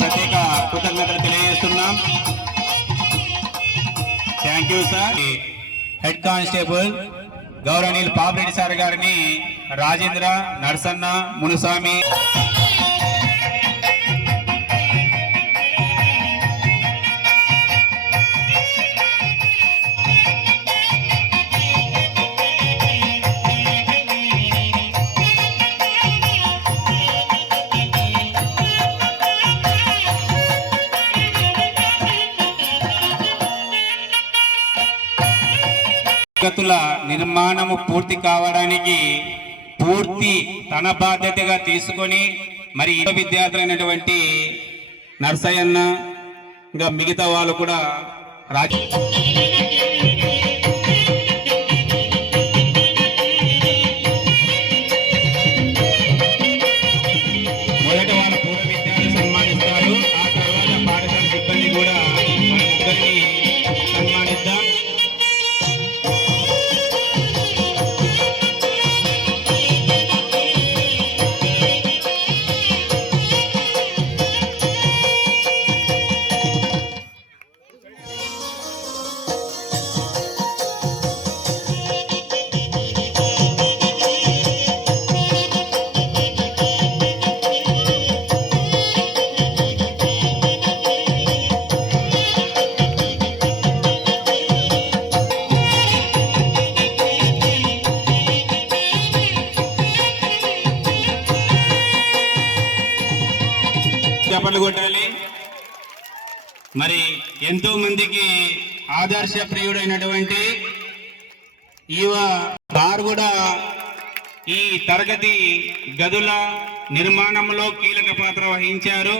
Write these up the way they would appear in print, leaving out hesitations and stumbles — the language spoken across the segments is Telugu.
ప్రత్యేక కృతజ్ఞతలు తెలియజేస్తున్నాం. Thank you sir. Head constable గౌరవనీయులు పాపిరెడ్డి సార్ గారిని రాజేంద్ర, నరసన్న, మునుస్వామి నిర్మాణము పూర్తి కావడానికి పూర్తి తన బాధ్యతగా తీసుకొని మరి విద్యార్థులైనటువంటి నర్సయ్యన్న ఇంకా మిగతా వాళ్ళు కూడా మొదట వాళ్ళ పూర్వ విద్యార్థులు సన్మానిస్తారు. ఆ తర్వాత పాఠశాల సిబ్బంది కూడా ముగ్గురిని సన్మానిద్దాం. కొట్టాలి. మరి ఎంతో మందికి ఆదర్శ ప్రియుడైనటువంటి వారు కూడా ఈ తరగతి గదుల నిర్మాణంలో కీలక పాత్ర వహించారు.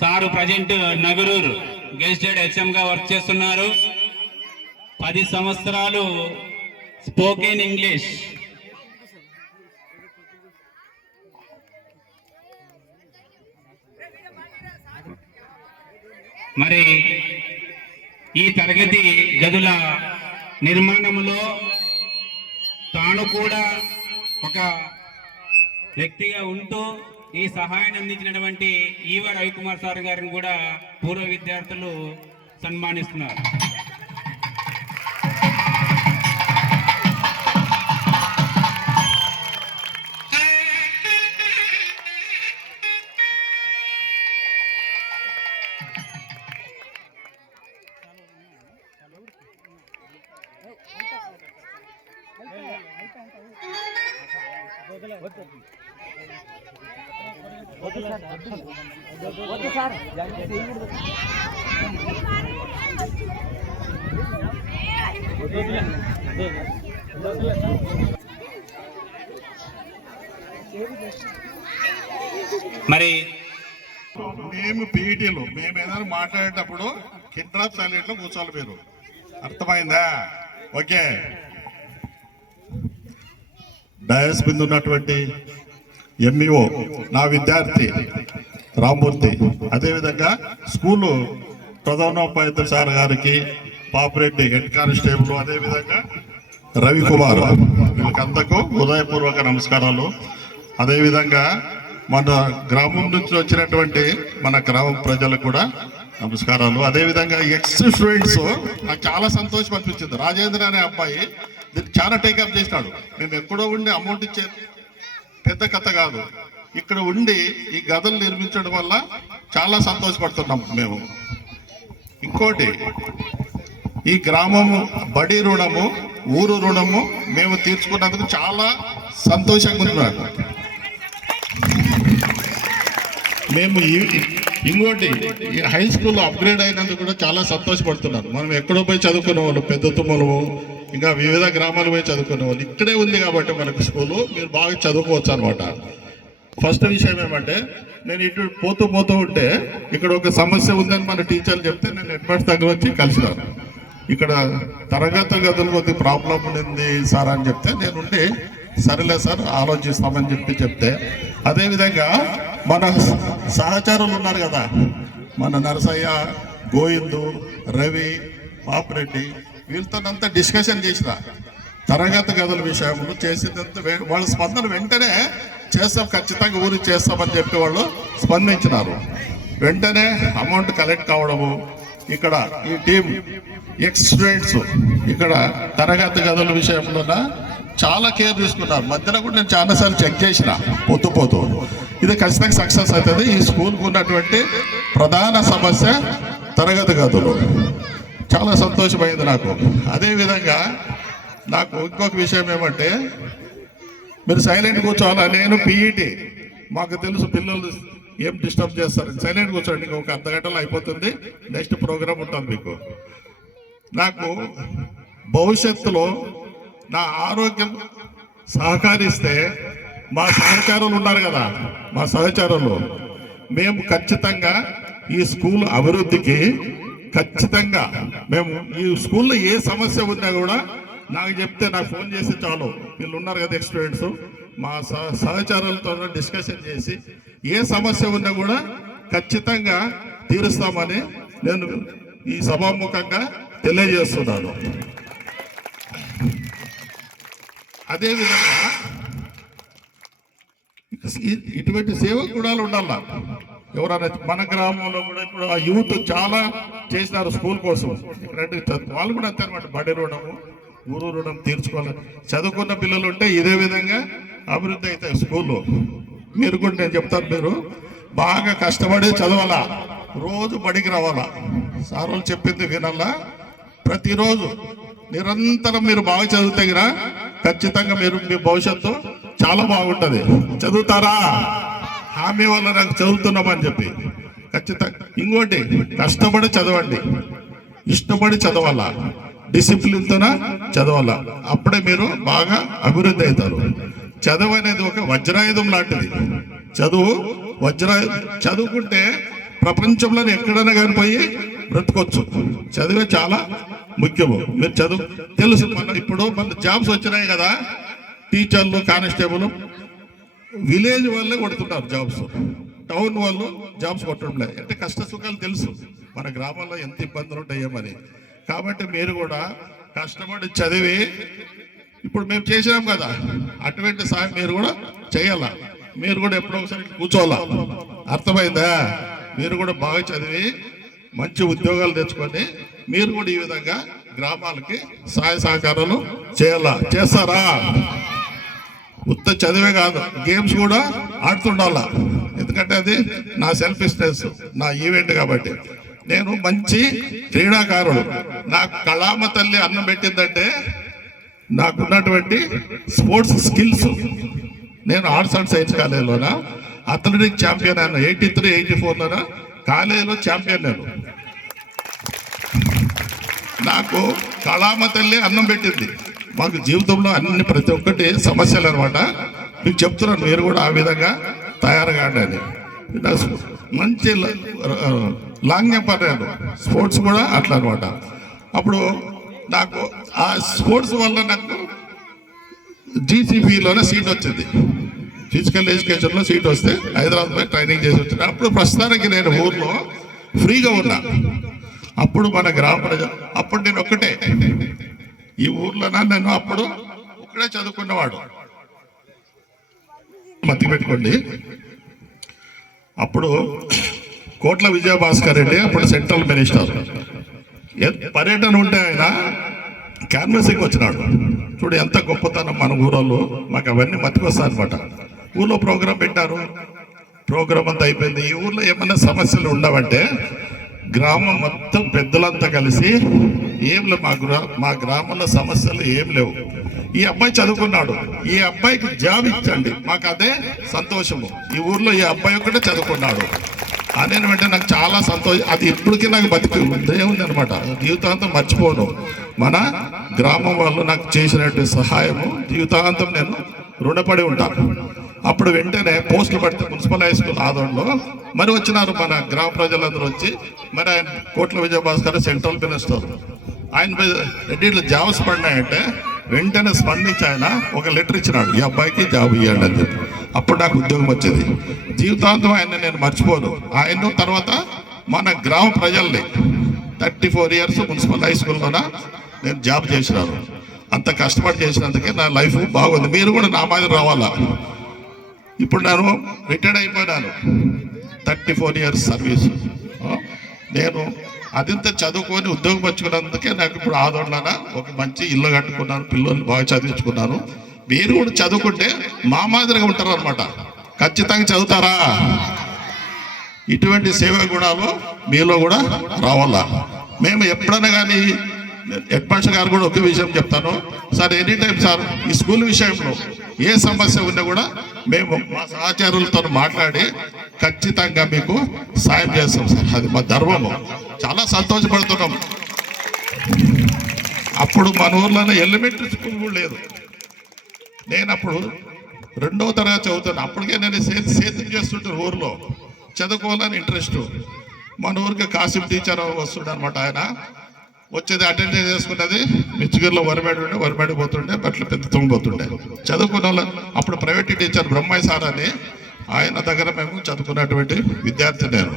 Sir present Nagaruru gazetted HM గా వర్క్ చేస్తున్నారు. 10 సంవత్సరాలు స్పోకెన్ ఇంగ్లీష్ మరి ఈ తరగతి గదుల నిర్మాణంలో తాను కూడా ఒక వ్యక్తిగా ఉంటూ ఈ సహాయాన్ని అందించినటువంటి ఈవ రవికుమార్ సార్ గారిని కూడా పూర్వ విద్యార్థులు సన్మానిస్తున్నారు. మరి మేము పీఈటీలు మేము ఏదైనా మాట్లాడేటప్పుడు కిడ్నాప్ సైలెంట్ లో కూర్చోవాలి. మీరు అర్థమైందా? ఓకే. డయాస్ మీద ఉన్నటువంటి ఎంఈఓ నా విద్యార్థి రామ్మూర్తి, అదేవిధంగా స్కూలు ప్రధానోపాధ్యాయులు సార్ గారికి, పాపిరెడ్డి హెడ్ కానిస్టేబుల్, అదేవిధంగా రవికుమార్, వీళ్ళకందరికీ హృదయపూర్వక నమస్కారాలు. అదేవిధంగా మన గ్రామం నుంచి వచ్చినటువంటి మన గ్రామ ప్రజలకు కూడా నమస్కారాలు. అదేవిధంగా ఎక్స్ స్టూడెంట్స్ నాకు చాలా సంతోషం అనిపించింది. రాజేంద్ర అనే అబ్బాయి దీన్ని చాలా టేకప్ చేసినాడు. మేము ఎక్కడో ఉండి అమౌంట్ ఇచ్చే పెద్ద కథ కాదు, ఇక్కడ ఉండి ఈ గదులు నిర్మించడం వల్ల చాలా సంతోషపడుతున్నాం మేము. ఇంకోటి, ఈ గ్రామము బడి రుణము, ఊరు రుణము మేము తీర్చుకున్నందుకు చాలా సంతోషంగా ఉన్నాం మేము. ఇంకోటి, ఈ హై స్కూల్ అప్గ్రేడ్ అయినందుకు కూడా చాలా సంతోషపడుతున్నారు. మనం ఎక్కడో పోయి చదువుకునే వాళ్ళు, పెద్ద తుమ్మలము, ఇంకా వివిధ గ్రామాలు పోయి చదువుకునే వాళ్ళు, ఇక్కడే ఉంది కాబట్టి మనకు స్కూలు, మీరు బాగా చదువుకోవచ్చు అనమాట. ఫస్ట్ విషయం ఏమంటే, నేను ఇటు పోతూ ఉంటే ఇక్కడ ఒక సమస్య ఉందని మన టీచర్లు చెప్తే నేను హెడ్ మాస్టర్ దగ్గర వచ్చి కలిసినాను. ఇక్కడ తరగతి గదులు కొద్ది ప్రాబ్లం ఉంది సార్ అని చెప్తే నేనుండి సరేలే సార్ ఆలోచిస్తామని చెప్తే, అదేవిధంగా మన సహచరులు ఉన్నారు కదా, మన నరసయ్య, గోవిందు, రవి, పాపిరెడ్డి, వీళ్ళతోనంతా డిస్కషన్ చేసిన తరగతి గదుల విషయంలో చేసినంత వాళ్ళ స్పందన వెంటనే చేస్తాం, ఖచ్చితంగా ఊరికి చేస్తామని చెప్పి వాళ్ళు స్పందించినారు. వెంటనే అమౌంట్ కలెక్ట్ కావడము, ఇక్కడ ఈ టీం ఎక్స్ స్టూడెంట్స్ ఇక్కడ తరగతి గదుల విషయంలో చాలా కేర్ తీసుకున్నారు. మధ్యలో కూడా నేను చాలాసార్లు చెక్ చేసిన పోతూ ఇది ఖచ్చితంగా సక్సెస్ అవుతుంది. ఈ స్కూల్కు ఉన్నటువంటి ప్రధాన సమస్య తరగతి గదులు. చాలా సంతోషమైంది నాకు. అదేవిధంగా నాకు ఇంకొక విషయం ఏమంటే, మీరు సైలెంట్ కూర్చోవాలా. నేను పీఈటీ, మాకు తెలుసు పిల్లలు ఏం డిస్టర్బ్ చేస్తారు. సైలెంట్ కూర్చోండి, ఒక అర్ధ గంటలో అయిపోతుంది, నెక్స్ట్ ప్రోగ్రామ్ ఉంటుంది మీకు. నాకు భవిష్యత్తులో నా ఆరోగ్యం సహకరిస్తే మా సహచారులు ఉన్నారు కదా, మా సహచారులు, మేము ఖచ్చితంగా ఈ స్కూల్ అభివృద్ధికి ఖచ్చితంగా మేము ఈ స్కూల్లో ఏ సమస్య ఉన్నా కూడా నాకు చెప్తే, నాకు ఫోన్ చేసి చాలు, వీళ్ళు ఉన్నారు కదా స్టూడెంట్స్, మా సహచారులతో డిస్కషన్ చేసి ఏ సమస్య ఉన్నా కూడా ఖచ్చితంగా తీరుస్తామని నేను ఈ సభాముఖంగా తెలియజేస్తున్నాను. అదేవిధంగా ఇటువంటి సేవకు కూడా ఉండాల. ఎవరైనా మన గ్రామంలో కూడా ఇప్పుడు ఆ యూత్ చాలా చేసినారు స్కూల్ కోసం. వాళ్ళు కూడా అంతే అనమాట, బడి రుణము, ఊరు రుణం తీర్చుకోవాలి. చదువుకున్న పిల్లలు ఉంటే ఇదే విధంగా అభివృద్ధి అవుతాయి స్కూల్లో. మీరు కూడా నేను చెప్తాను, మీరు బాగా కష్టపడి చదవాలా, రోజు బడికి రావాలా, సార్ వాళ్ళు చెప్పింది వినాలా. ప్రతిరోజు నిరంతరం మీరు బాగా చదివితే కదా ఖచ్చితంగా మీరు మీ భవిష్యత్తు చాలా బాగుంటుంది. చదువుతారా? హామీ వల్ల నాకు చదువుతున్నామని చెప్పి ఖచ్చితంగా. ఇంకోటి, కష్టపడి చదవండి, ఇష్టపడి చదవాలా, డిసిప్లిన్తోన చదవాలా. అప్పుడే మీరు బాగా అభివృద్ధి అవుతారు. చదువు అనేది ఒక వజ్రాయుధం లాంటిది. చదువు వజ్రాయుధం. చదువుకుంటే ప్రపంచంలో ఎక్కడైనా కానీ పోయి బ్రతకొచ్చు. చదివే చాలా ముఖ్యము. మీరు చదువు తెలుసు. ఇప్పుడు మన జాబ్స్ వచ్చినాయి కదా, టీచర్లు, కానిస్టేబుల్, విలేజ్ వాళ్ళే కొడుతున్నారు జాబ్స్, టౌన్ వాళ్ళు జాబ్స్ కొట్టడం లేదు. అంటే కష్ట సుఖాలు తెలుసు, మన గ్రామాల్లో ఎంత ఇబ్బందులు ఉంటాయేమని. కాబట్టి మీరు కూడా కష్టపడి చదివి, ఇప్పుడు మేము చేసినాం కదా, అటువంటి సాయం మీరు కూడా చేయాలా. మీరు కూడా ఎప్పుడో ఒకసారి కూర్చోవాలా. అర్థమైందా? మీరు కూడా బాగా చదివి మంచి ఉద్యోగాలు తెచ్చుకొని మీరు కూడా ఈ విధంగా గ్రామాలకి సహాయ సహకారాలు చేయాలా. చేస్తారా? ఉత్త చదివే కాదు, గేమ్స్ కూడా ఆడుతుండాలా. ఎందుకంటే అది నా సెల్ఫిష్నెస్, నా ఈవెంట్ కాబట్టి. నేను మంచి క్రీడాకారుడు. నాకు కళామ తల్లి అన్నం పెట్టిందంటే నాకున్నటువంటి స్పోర్ట్స్ స్కిల్స్. నేను ఆర్ట్స్ అండ్ సైన్స్ కాలేజీలోన అథ్లెటిక్ ఛాంపియన్ అన్న 83, 84లోన కాలేజీలో ఛాంపియన్. నేను నాకు కళామ తల్లి అన్నం పెట్టింది. మాకు జీవితంలో అన్ని ప్రతి ఒక్కటి సమస్యలు అనమాట. మీకు చెప్తున్నాను, మీరు కూడా ఆ విధంగా తయారు కాండి. మంచి లాంగ్ జంపర్, నేను స్పోర్ట్స్ కూడా అట్లా అనమాట. అప్పుడు నాకు ఆ స్పోర్ట్స్ వల్ల నాకు జీసీబీలోనే సీట్ వచ్చింది, ఫిజికల్ ఎడ్యుకేషన్లో సీట్ వస్తే హైదరాబాద్లో ట్రైనింగ్ చేసి వచ్చిన. అప్పుడు ప్రస్తుతానికి నేను ఊర్లో ఫ్రీగా ఉన్నా. అప్పుడు మన గ్రామ ప్రజలు, అప్పుడు నేను ఒక్కటే ఈ ఊర్లోనా, నేను అప్పుడు ఒక్కడే చదువుకున్నవాడు. మతి పెట్టుకోండి. అప్పుడు కోట్ల విజయభాస్కర్ రెడ్డి అప్పుడు సెంట్రల్ మినిస్టర్. పర్యటన ఉంటే ఆయన క్యాన్వసింగ్ వచ్చినాడు. చూడు ఎంత గొప్పతనం మన ఊరోళ్ళు. మాకు అవన్నీ మతికొస్తాయి అనమాట. ఊళ్ళో ప్రోగ్రాం పెట్టారు, ప్రోగ్రాం అంతా అయిపోయింది. ఈ ఊర్లో ఏమన్నా సమస్యలు ఉండవంటే గ్రామం మొత్తం పెద్దలంతా కలిసి ఏం లేవు, మా గ్రామంలో సమస్యలు ఏం లేవు. ఈ అబ్బాయి చదువుకున్నాడు, ఈ అబ్బాయికి జాబ్ ఇచ్చండి, మాకు అదే సంతోషము. ఈ ఊర్లో ఈ అబ్బాయి ఒక్కటే చదువుకున్నాడు అని అంటే నాకు చాలా సంతోషం. అది ఇప్పటికీ నాకు బతికి ఉంది అనమాట, జీవితాంతం మర్చిపోను. మన గ్రామం వాళ్ళు నాకు చేసినటువంటి సహాయము జీవితాంతం నేను రుణపడి ఉంటాను. అప్పుడు వెంటనే పోస్టులు పడితే మున్సిపల్ హై స్కూల్ ఆదోళనలో మరి వచ్చినారు మన గ్రామ ప్రజలందరూ వచ్చి, మరి ఆయన కోట్ల విజయభాస్కర్ సెంట్రల్ మినిస్టర్, ఆయన రెడ్డిలో జాబ్స్ పడినాయంటే వెంటనే స్పందించి ఆయన ఒక లెటర్ ఇచ్చినాడు, ఈ అబ్బాయికి జాబ్ ఇవ్వండి అని చెప్పి. అప్పుడు నాకు ఉద్యోగం వచ్చింది. జీవితాంతం ఆయన నేను మర్చిపోను. ఆయన తర్వాత మన గ్రామ ప్రజల్ని 34 years మున్సిపల్ హై స్కూల్లోన నేను జాబ్ చేసినాను. అంత కష్టపడి చేసినందుకే నా లైఫ్ బాగుంది. మీరు కూడా నా మాదిరి రావాలా. ఇప్పుడు నేను రిటైర్డ్ అయిపోయినాను, 34 years సర్వీస్. నేను అదింత చదువుకొని ఉద్యోగం వచ్చుకున్నందుకే నాకు ఇప్పుడు ఆదోళన ఒక మంచి ఇల్లు కట్టుకున్నాను, పిల్లల్ని బాగా చదివించుకున్నాను. మీరు కూడా చదువుకుంటే మా మాదిరిగా ఉంటారు అనమాట. ఖచ్చితంగా చదువుతారా? ఇటువంటి సేవా గుణాలు మీలో కూడా రావాలా. మేము ఎప్పుడైనా కానీ హెడ్ మాస్టర్ గారు కూడా ఒక విషయం చెప్తాను సార్, ఎనీ టైం సార్ ఈ స్కూల్ విషయంలో ఏ సమస్య ఉన్నా కూడా మేము మా సహచరులతో మాట్లాడి ఖచ్చితంగా మీకు సాయం చేస్తాం సార్. అది మా ధర్మము. చాలా సంతోషపడుతున్నాం. అప్పుడు మన ఊర్లోనే ఎలిమెంటరీ స్కూల్ కూడా లేదు. నేను అప్పుడు 2వ తరగతి చదువుతాను. అప్పటికే నేను సేద్యం చేస్తుంటాను ఊర్లో, చదువుకోవాలని ఇంట్రెస్ట్. మన ఊరికి కాసిం టీచర్ వస్తుండే అనమాట. ఆయన వచ్చేది అటెండ్ చేసుకున్నది మిచ్చుగిరిలో వరిమేడి పోతుండే, బట్టలు పెద్ద తుంగిపోతుండే. చదువుకున్న వాళ్ళు అప్పుడు ప్రైవేట్ టీచర్ బ్రహ్మయ్య సార్ అని ఆయన దగ్గర మేము చదువుకున్నటువంటి విద్యార్థి. నేను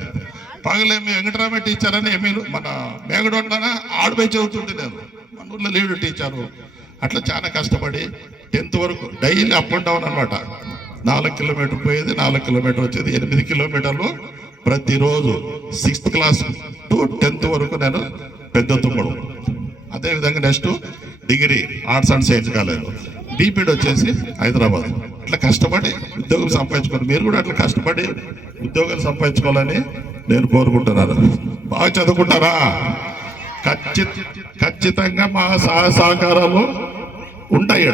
పగలేమి వెంకటరామయ్య టీచర్ అని మన మేగడొండన ఆడిపోయి చదువుతుంటే నేను మన ఊళ్ళో లేడు టీచరు. అట్లా చాలా కష్టపడి 10th వరకు డైలీ అప్ అండ్ డౌన్ అనమాట. 4 కిలోమీటర్ పోయేది, 4 కిలోమీటర్ వచ్చేది, 8 కిలోమీటర్లు ప్రతిరోజు 6th క్లాస్ టు 10th వరకు నేను పెద్ద తుమ్మడు. అదేవిధంగా next degree arts and science college, BPEd వచ్చేసి హైదరాబాద్. అట్లా కష్టపడి ఉద్యోగం సంపాదించుకోవాలి. మీరు కూడా అట్లా కష్టపడి ఉద్యోగాలు సంపాదించుకోవాలని నేను కోరుకుంటున్నాను. బాగా చదువుకుంటారా? ఖచ్చితంగా మా సహకారాలు ఉంటాయి,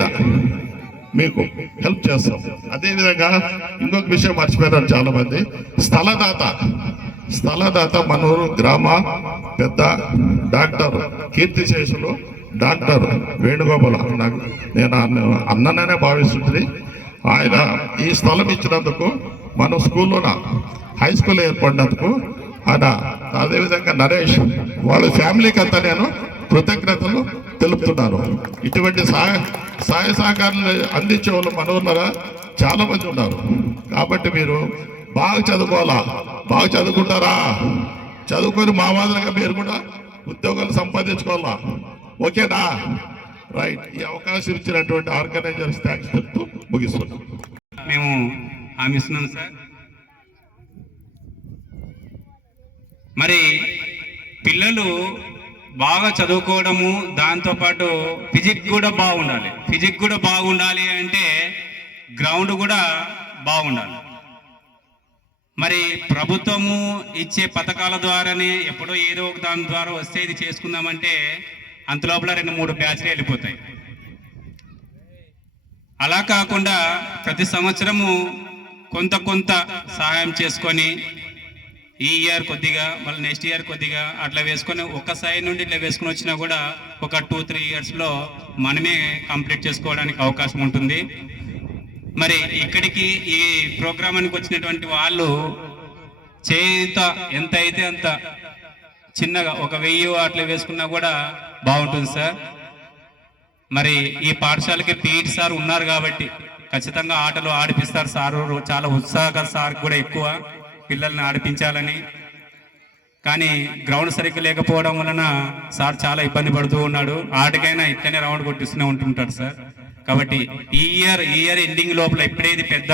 మీకు హెల్ప్ చేస్తాం. అదేవిధంగా ఇంకొక విషయం మర్చిపోయారు చాలా మంది. స్థలదాత మనూరు గ్రామ పెద్ద డాక్టర్ కీర్తిశేషులు డాక్టర్ వేణుగోపాల, నాకు నేను అన్ననే భావిస్తుంది. ఆయన ఈ స్థలం ఇచ్చినందుకు మన స్కూల్లోన హై స్కూల్ ఏర్పడినందుకు ఆయన, అదేవిధంగా నరేష్ వాళ్ళ ఫ్యామిలీకి అంతా నేను కృతజ్ఞతలు తెలుపుతున్నాను. ఇటువంటి సహాయ సహకారాలు అందించే వాళ్ళు మన ఊర్లో చాలా మంది ఉన్నారు. కాబట్టి మీరు బాగా చదువుకోవాలా. బాగా చదువుకుంటారా? చదువుకొని మా మాదిరిగా మీరు కూడా ఉద్యోగాలు సంపాదించుకోవాలా. ఓకేనా? రైట్. ఈ అవకాశం ఇచ్చినటువంటి ఆర్గనైజర్స్ థ్యాంక్స్ చెప్తూ ముగిస్తున్నాం. మేము హామీస్తున్నాం సార్. మరి పిల్లలు బాగా చదువుకోవడము, దాంతోపాటు ఫిజిక్స్ కూడా బాగుండాలి అంటే గ్రౌండ్ కూడా బాగుండాలి. మరి ప్రభుత్వము ఇచ్చే పథకాల ద్వారానే ఎప్పుడో ఏదో ఒక దాని ద్వారా వస్తే ఇది చేసుకుందామంటే అంతలోపల 2-3 బ్యాచ్లు వెళ్ళిపోతాయి. అలా కాకుండా ప్రతి సంవత్సరము కొంత సహాయం చేసుకొని ఈ ఇయర్ కొద్దిగా, మళ్ళీ నెక్స్ట్ ఇయర్ కొద్దిగా అట్లా వేసుకొని ఒక సైడ్ నుండి ఇట్లా వేసుకొని వచ్చినా కూడా ఒక 2-3 yearsలో మనమే కంప్లీట్ చేసుకోవడానికి అవకాశం ఉంటుంది. మరి ఇక్కడికి ఈ ప్రోగ్రామానికి వచ్చినటువంటి వాళ్ళు చేత ఎంత అయితే అంత చిన్నగా 1000 అట్లా వేసుకున్నా కూడా బాగుంటుంది సార్. మరి ఈ పాఠశాలకి పీఈటీ సార్ ఉన్నారు కాబట్టి ఖచ్చితంగా ఆటలు ఆడిపిస్తారు. సారు చాలా ఉత్సాహంగా, సార్ కూడా ఎక్కువ పిల్లల్ని ఆడిపించాలని. కానీ గ్రౌండ్ సరిగ్గా లేకపోవడం వలన సార్ చాలా ఇబ్బంది పడుతూ ఉన్నాడు. ఆటకైనా ఇట్లనే రౌండ్ కొట్టిస్తూనే ఉంటుంటారు సార్. కాబట్టి ఈ ఇయర్ ఎండింగ్ లోపల ఇప్పుడే ఇది పెద్ద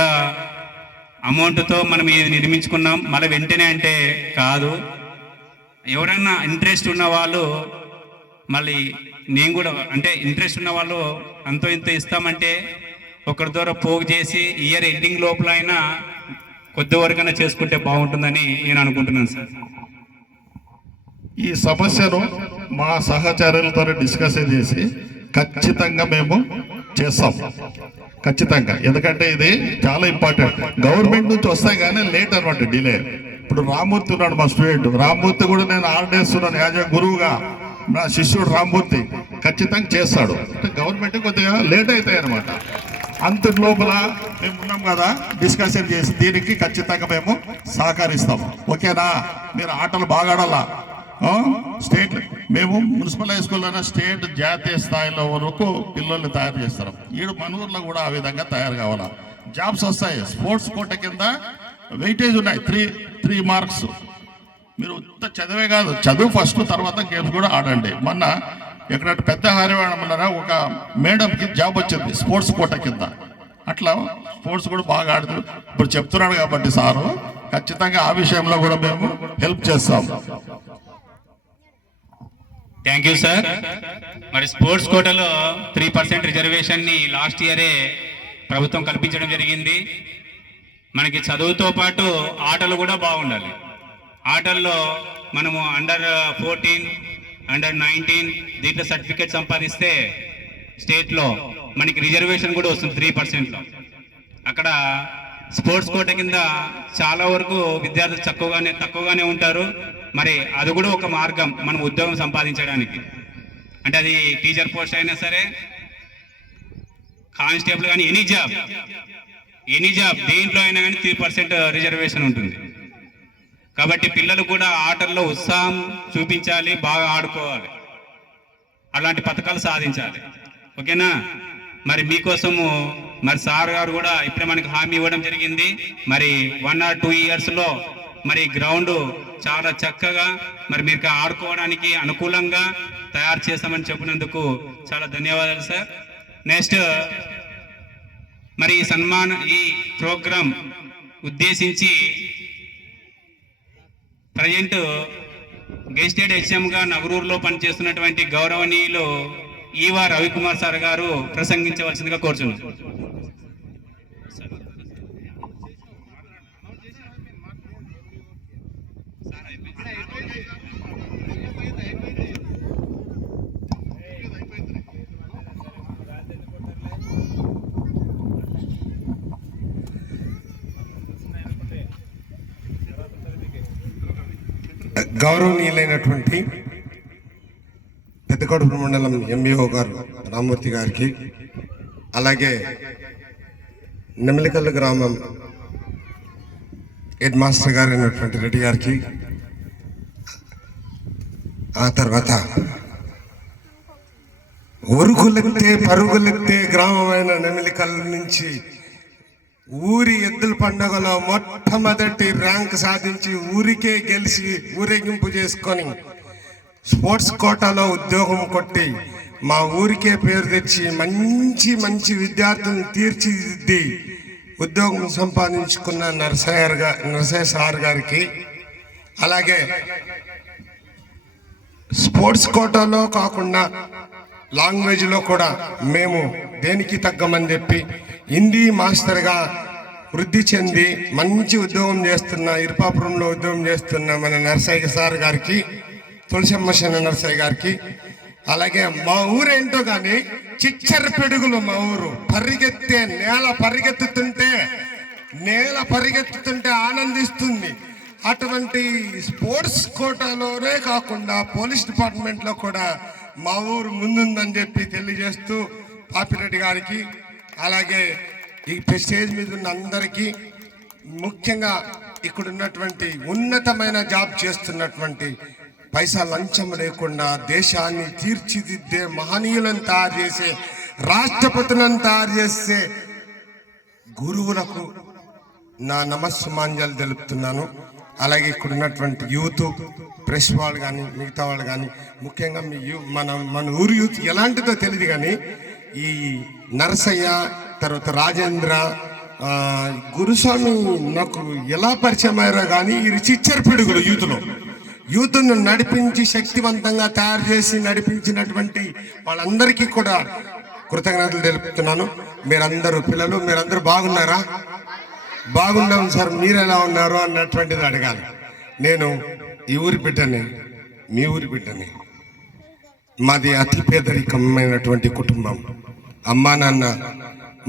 అమౌంట్తో మనం ఇది నిర్మించుకున్నాం. మళ్ళీ వెంటనే అంటే కాదు. ఎవరైనా ఇంట్రెస్ట్ ఉన్న వాళ్ళు, మళ్ళీ నేను కూడా అంటే ఇంట్రెస్ట్ ఉన్న వాళ్ళు అంతో ఇంత ఇస్తామంటే ఒకరి ద్వారా పోగు చేసి ఇయర్ ఎండింగ్ లోపల అయినా కొద్ది వరకైనా చేసుకుంటే బాగుంటుందని నేను అనుకుంటున్నాను సార్. ఈ సమస్యను మా సహచరులతో డిస్కస్ చేసి ఖచ్చితంగా మేము చేస్తాం. ఖచ్చితంగా. ఎందుకంటే ఇది చాలా ఇంపార్టెంట్. గవర్నమెంట్ నుంచి వస్తాయి కానీ లేట్ అనమాట, డిలే. ఇప్పుడు రామ్మూర్తి ఉన్నాడు మా స్టూడెంట్. రామ్మూర్తి కూడా నేను ఆర్డర్ చేస్తున్నాను యాజ్ ఎ గురువుగా. నా శిష్యుడు రామ్మూర్తి ఖచ్చితంగా చేస్తాడు. గవర్నమెంట్ కొద్దిగా లేట్ అవుతాయి అనమాట. అంతటి లోపల మేము ఉన్నాం కదా, డిస్కషన్ చేసి దీనికి ఖచ్చితంగా మేము సహకరిస్తాం. ఓకేనా? మీరు ఆటలు బాగా ఆడాలా. స్టేట్ మేము మున్సిపల్ హై స్కూల్లోనే స్టేట్ జాతీయ స్థాయిలో వరకు పిల్లల్ని తయారు చేస్తాం. ఈడు మన ఊర్లో కూడా ఆ విధంగా తయారు కావాలా. జాబ్స్ వస్తాయి. స్పోర్ట్స్ కోట కింద వెయిటేజ్ ఉన్నాయి. 3 మార్క్స్. మీరు ఇంత చదివే కాదు, చదువు ఫస్ట్, తర్వాత గేమ్స్ కూడా ఆడండి. మొన్న ఎక్కడ పెద్ద హరివాణంలో ఒక మేడంకి జాబ్ వచ్చింది స్పోర్ట్స్ కోట కింద. అట్లా స్పోర్ట్స్ కూడా బాగా ఆడుతూ ఇప్పుడు చెప్తున్నాడు కాబట్టి సారు ఖచ్చితంగా ఆ విషయంలో కూడా మేము హెల్ప్ చేస్తాం. Thank you sir. మరి స్పోర్ట్స్ కోటాలో 3% రిజర్వేషన్ని లాస్ట్ ఇయరే ప్రభుత్వం కల్పించడం జరిగింది. మనకి చదువుతో పాటు ఆటలు కూడా బాగుండాలి. ఆటల్లో మనము అండర్-14, అండర్-19 దీంట్లో సర్టిఫికేట్ సంపాదిస్తే స్టేట్లో మనకి రిజర్వేషన్ కూడా వస్తుంది 3%లో. అక్కడ స్పోర్ట్స్ కోట కింద చాలా వరకు విద్యార్థులు తక్కువగానే ఉంటారు. మరి అది కూడా ఒక మార్గం మనం ఉద్యోగం సంపాదించడానికి. అంటే అది టీచర్ పోస్ట్ అయినా సరే, కానిస్టేబుల్ కానీ ఎనీ జాబ్ దేంట్లో అయినా కానీ 3% రిజర్వేషన్ ఉంటుంది. కాబట్టి పిల్లలు కూడా ఆటల్లో ఉత్సాహం చూపించాలి, బాగా ఆడుకోవాలి, అలాంటి పథకాలు సాధించాలి. ఓకేనా? మరి మీకోసము మరి సార్ గారు కూడా ఇప్పుడే మనకి హామీ ఇవ్వడం జరిగింది. మరి 1 or 2 yearsలో మరి గ్రౌండ్ చాలా చక్కగా మరి మీరు ఆడుకోవడానికి అనుకూలంగా తయారు చేస్తామని చెప్పినందుకు చాలా ధన్యవాదాలు సార్. నెక్స్ట్ మరి ఈ ప్రోగ్రాం ఉద్దేశించి ప్రజెంట్ గెస్టెడ్ హెచ్ఎంగా నగరూరులో పనిచేస్తున్నటువంటి గౌరవనీయులు ఈవా రవికుమార్ సార్ గారు ప్రసంగించవలసిందిగా కోరుచున్నాం. గౌరవనీయులైనటువంటి పెద్దకొడుకు మండలం ఎంఈఓ గారు రామూర్తి గారికి, అలాగే నెమలికల్లు గ్రామం హెడ్ మాస్టర్ గారు అయినటువంటి రెడ్డి గారికి, ఆ తర్వాత ఉరుకులెత్తే పరుగులెత్తే గ్రామమైన నెమలికల్లు నుంచి ఊరి ఎద్దుల పండుగలో మొట్టమొదటి ర్యాంక్ సాధించి ఊరికే గెలిచి ఊరేగింపు చేసుకొని స్పోర్ట్స్ కోటాలో ఉద్యోగం కొట్టి మా ఊరికే పేరు తెచ్చి మంచి మంచి విద్యార్థులను తీర్చిదిద్ది ఉద్యోగం సంపాదించుకున్న నరసయ్య సార్ గారికి, అలాగే స్పోర్ట్స్ కోటాలో కాకుండా లాంగ్వేజ్లో కూడా మేము దేనికి తగ్గమని చెప్పి హిందీ మాస్టర్గా వృద్ధి చెంది మంచి ఉద్యోగం చేస్తున్న, ఇరుపాపురంలో ఉద్యోగం చేస్తున్న మన నరసయ్య సార్ గారికి, తులసమ్మ నరసయ్య గారికి, అలాగే మా ఊరేంటో కానీ చిచ్చర పిడుగులు మా ఊరు నేల పరిగెత్తుతుంటే ఆనందిస్తుంది. అటువంటి స్పోర్ట్స్ కోటాలోనే కాకుండా పోలీస్ డిపార్ట్మెంట్లో కూడా మా ఊరు ముందుందని చెప్పి తెలియజేస్తూ పాపిరెడ్డి గారికి, అలాగే ఈ స్టేజ్ మీద ఉన్న అందరికీ, ముఖ్యంగా ఇక్కడ ఉన్నటువంటి ఉన్నతమైన జాబ్ చేస్తున్నటువంటి పైసా లంచం లేకుండా దేశాన్ని తీర్చిదిద్దే మహనీయులను తయారు చేసే, రాష్ట్రపతులను తయారు చేసే గురువులకు నా నమస్సుమాంజలు తెలుపుతున్నాను. అలాగే ఇక్కడ ఉన్నటువంటి యూత్, ప్రెస్ వాళ్ళు కానీ మిగతా వాళ్ళు కానీ, ముఖ్యంగా మీ మన ఊరు యూత్ ఎలాంటిదో తెలియదు కానీ ఈ నరసయ్య తర్వాత రాజేంద్ర గురుస్వామి నాకు ఎలా పరిచయం అయ్యారో కానీ ఈ చిచ్చర పిడుగులు యూత్ను నడిపించి శక్తివంతంగా తయారు చేసి నడిపించినటువంటి వాళ్ళందరికీ కూడా కృతజ్ఞతలు తెలుపుతున్నాను. మీరందరూ పిల్లలు మీరందరూ బాగున్నారా? బాగున్నాం సార్, మీరు ఎలా ఉన్నారు అన్నటువంటిది అడగాలి. నేను ఈ ఊరి బిడ్డని, మీ ఊరి బిడ్డని. మాది అతి పేదరికమైనటువంటి కుటుంబం. అమ్మా నాన్న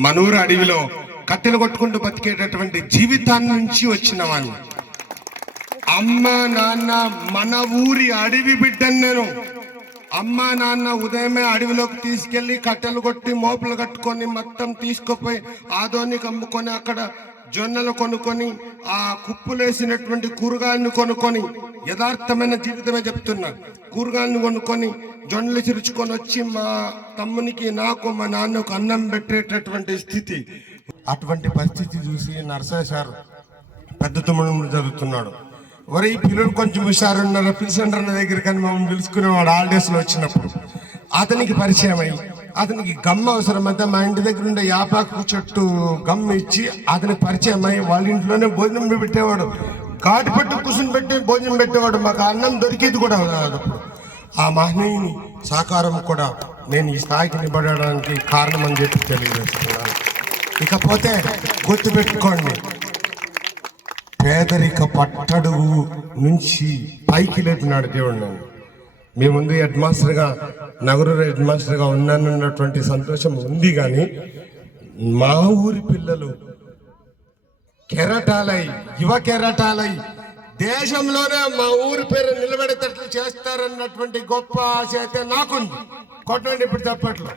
మనూరు అడవిలో కట్టెలు కొట్టుకుంటూ బతికేటటువంటి జీవితాన్ని నుంచి వచ్చిన వాడిని. అమ్మ నాన్న మన ఊరి అడవి బిడ్డని నేను. అమ్మ నాన్న ఉదయమే అడవిలోకి తీసుకెళ్లి కట్టెలు కొట్టి మోపులు కట్టుకొని మొత్తం తీసుకుపోయి ఆదోనికి అమ్ముకొని అక్కడ జొన్నలు కొనుక్కొని ఆ కుప్పులేసినటువంటి కూరగాయలను కొనుక్కొని, యథార్థమైన జీవితమే చెప్తున్నా, కూరగాయలను కొనుక్కొని జొన్నలు చిరుచుకొని వచ్చి మా తమ్మునికి నాకు మా నాన్నకు అన్నం పెట్టేటటువంటి స్థితి. అటువంటి పరిస్థితి చూసి నరసయ్య సార్ పెద్ద తమ్ముడు జరుగుతున్నాడు. ఒరే ఈ పిల్లలు కొంచెం హుషారున్నారు, పిలిచండి అన్న దగ్గర కానీ మమ్మల్ని పిలుచుకునేవాడు హాలిడేస్లో వచ్చినప్పుడు. అతనికి పరిచయం అయ్యి అతనికి గమ్ అవసరమైతే మా ఇంటి దగ్గర ఉండే యాపాకు చెట్టు గమ్ ఇచ్చి అతనికి పరిచయం అయ్యి వాళ్ళ ఇంట్లోనే భోజనం పెట్టేవాడు. కాటి పట్టు కూర్చుని పెట్టి భోజనం పెట్టేవాడు. మాకు అన్నం దొరికేది కూడా కాదు. ఆ మహనీయుని సహకారం కూడా నేను ఈ స్థాయికి నిలబడడానికి కారణం అని చెప్పి తెలియజేస్తున్నాను. ఇకపోతే గుర్తుపెట్టుకోండి, పేదరిక పట్టడుగు నుంచి పైకి లేపినాడు దేవుడు నన్ను. మీ ముందు హెడ్ మాస్టర్గా, నగరూరు హెడ్ మాస్టర్గా ఉన్నానన్నటువంటి సంతోషం ఉంది. కానీ మా ఊరి పిల్లలు కెరటాలై, యువ కెరటాలై దేశంలోనే మా ఊరి పేరు నిలబెడేటట్లు చేస్తారన్నటువంటి గొప్ప ఆశ అయితే నాకుంది. కొట్టండి ఇప్పుడు తప్పట్లు.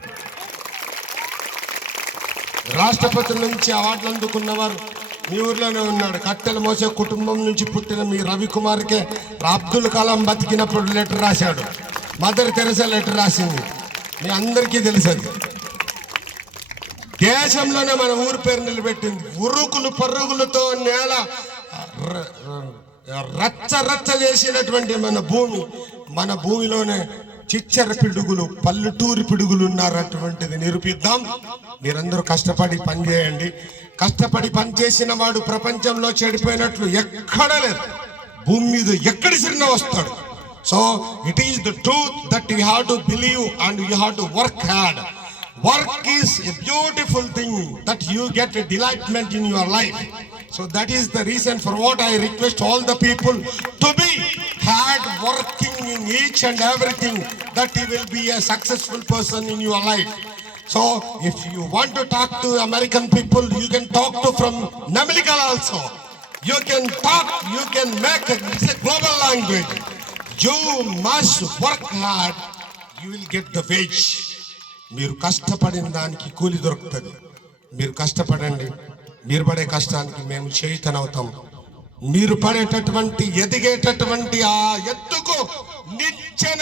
రాష్ట్రపతి నుంచి అవార్డులు అందుకున్నవారు మీ ఊర్లోనే ఉన్నాడు. కట్టెలు మోసే కుటుంబం నుంచి పుట్టిన మీ రవికుమార్కే అబ్దుల్ కలాం బతికినప్పుడు లెటర్ రాశాడు. మదర్ తెరెసా లెటర్ రాసింది. మీ అందరికీ తెలుసది. దేశంలోనే మన ఊరి పేరు నిలబెట్టింది. ఉరుకులు పరుగులతో నేల రచ్చ రచ్చ చేసినటువంటి మన భూమిలోనే చిచ్చర పిడుగులు, పల్లెటూరి పిడుగులు ఉన్నారటువంటిది నిరూపిద్దాం. మీరందరూ కష్టపడి పనిచేయండి. కష్టపడి పనిచేసిన వాడు ప్రపంచంలో చెడిపోయినట్లు ఎక్కడా లేదు. భూమి మీద ఎక్కడి సిరిన వస్తాడు. So it is the truth that you have to believe and you have to work hard. Work is a beautiful thing that you get a delightment in your life. So that is the reason for what I request all the people to be hard working in each and everything, that you will be a successful person in your life. So if you want to talk to American people, you can talk to from Namilikal also. You can talk, you can make it. It's a global language. You must work hard. You will get the wage. మీరు కష్టపడిన దానికి కూలి దొరుకుతుంది. మీరు కష్టపడండి. మీరు పడే కష్టానికి మేము చేయుతనవుతాం. మీరు పడేటటువంటి ఎదిగేటటువంటి ఆ ఎత్తుకు నిచ్చెన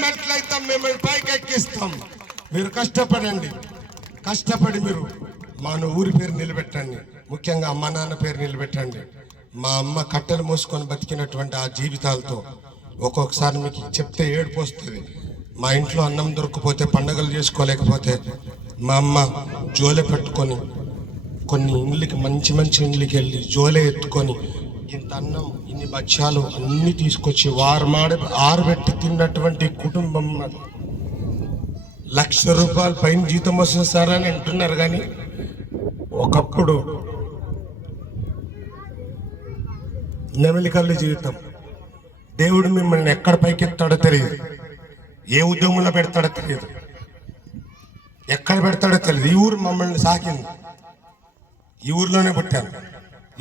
మెట్లయితాం. మిమ్మల్ని పైకి ఎక్కిస్తాం. మీరు కష్టపడండి. కష్టపడి మీరు మన ఊరి పేరు నిలబెట్టండి. ముఖ్యంగా అమ్మ నాన్న పేరు నిలబెట్టండి. మా అమ్మ కట్టెలు మోసుకొని బతికినటువంటి ఆ జీవితాలతో ఒక్కొక్కసారి మీకు చెప్తే ఏడుపు వస్తుంది. మా ఇంట్లో అన్నం దొరకపోతే, పండగలు చేసుకోలేకపోతే మా అమ్మ జోలె పెట్టుకొని కొన్ని ఇండ్లకి, మంచి మంచి ఇండ్లకి వెళ్ళి జోలె ఎత్తుకొని ఇంత అన్నం, ఇన్ని భక్ష్యాలు అన్నీ తీసుకొచ్చి ఆరబెట్టి తిన్నటువంటి కుటుంబం. 1,00,000 రూపాయలు పైన జీతం వస్తుంది సార్ అని అంటున్నారు. కానీ ఒకప్పుడు నెమలికల్లి జీవితం. దేవుడు మిమ్మల్ని ఎక్కడ పైకెత్తాడో తెలియదు. ఏ ఉద్యోగంలో పెడతాడో తెలియదు. ఎక్కడ పెడతాడో తెలియదు. ఈ ఊరు మమ్మల్ని సాకింది. ఈ ఊరిలోనే పుట్టాను.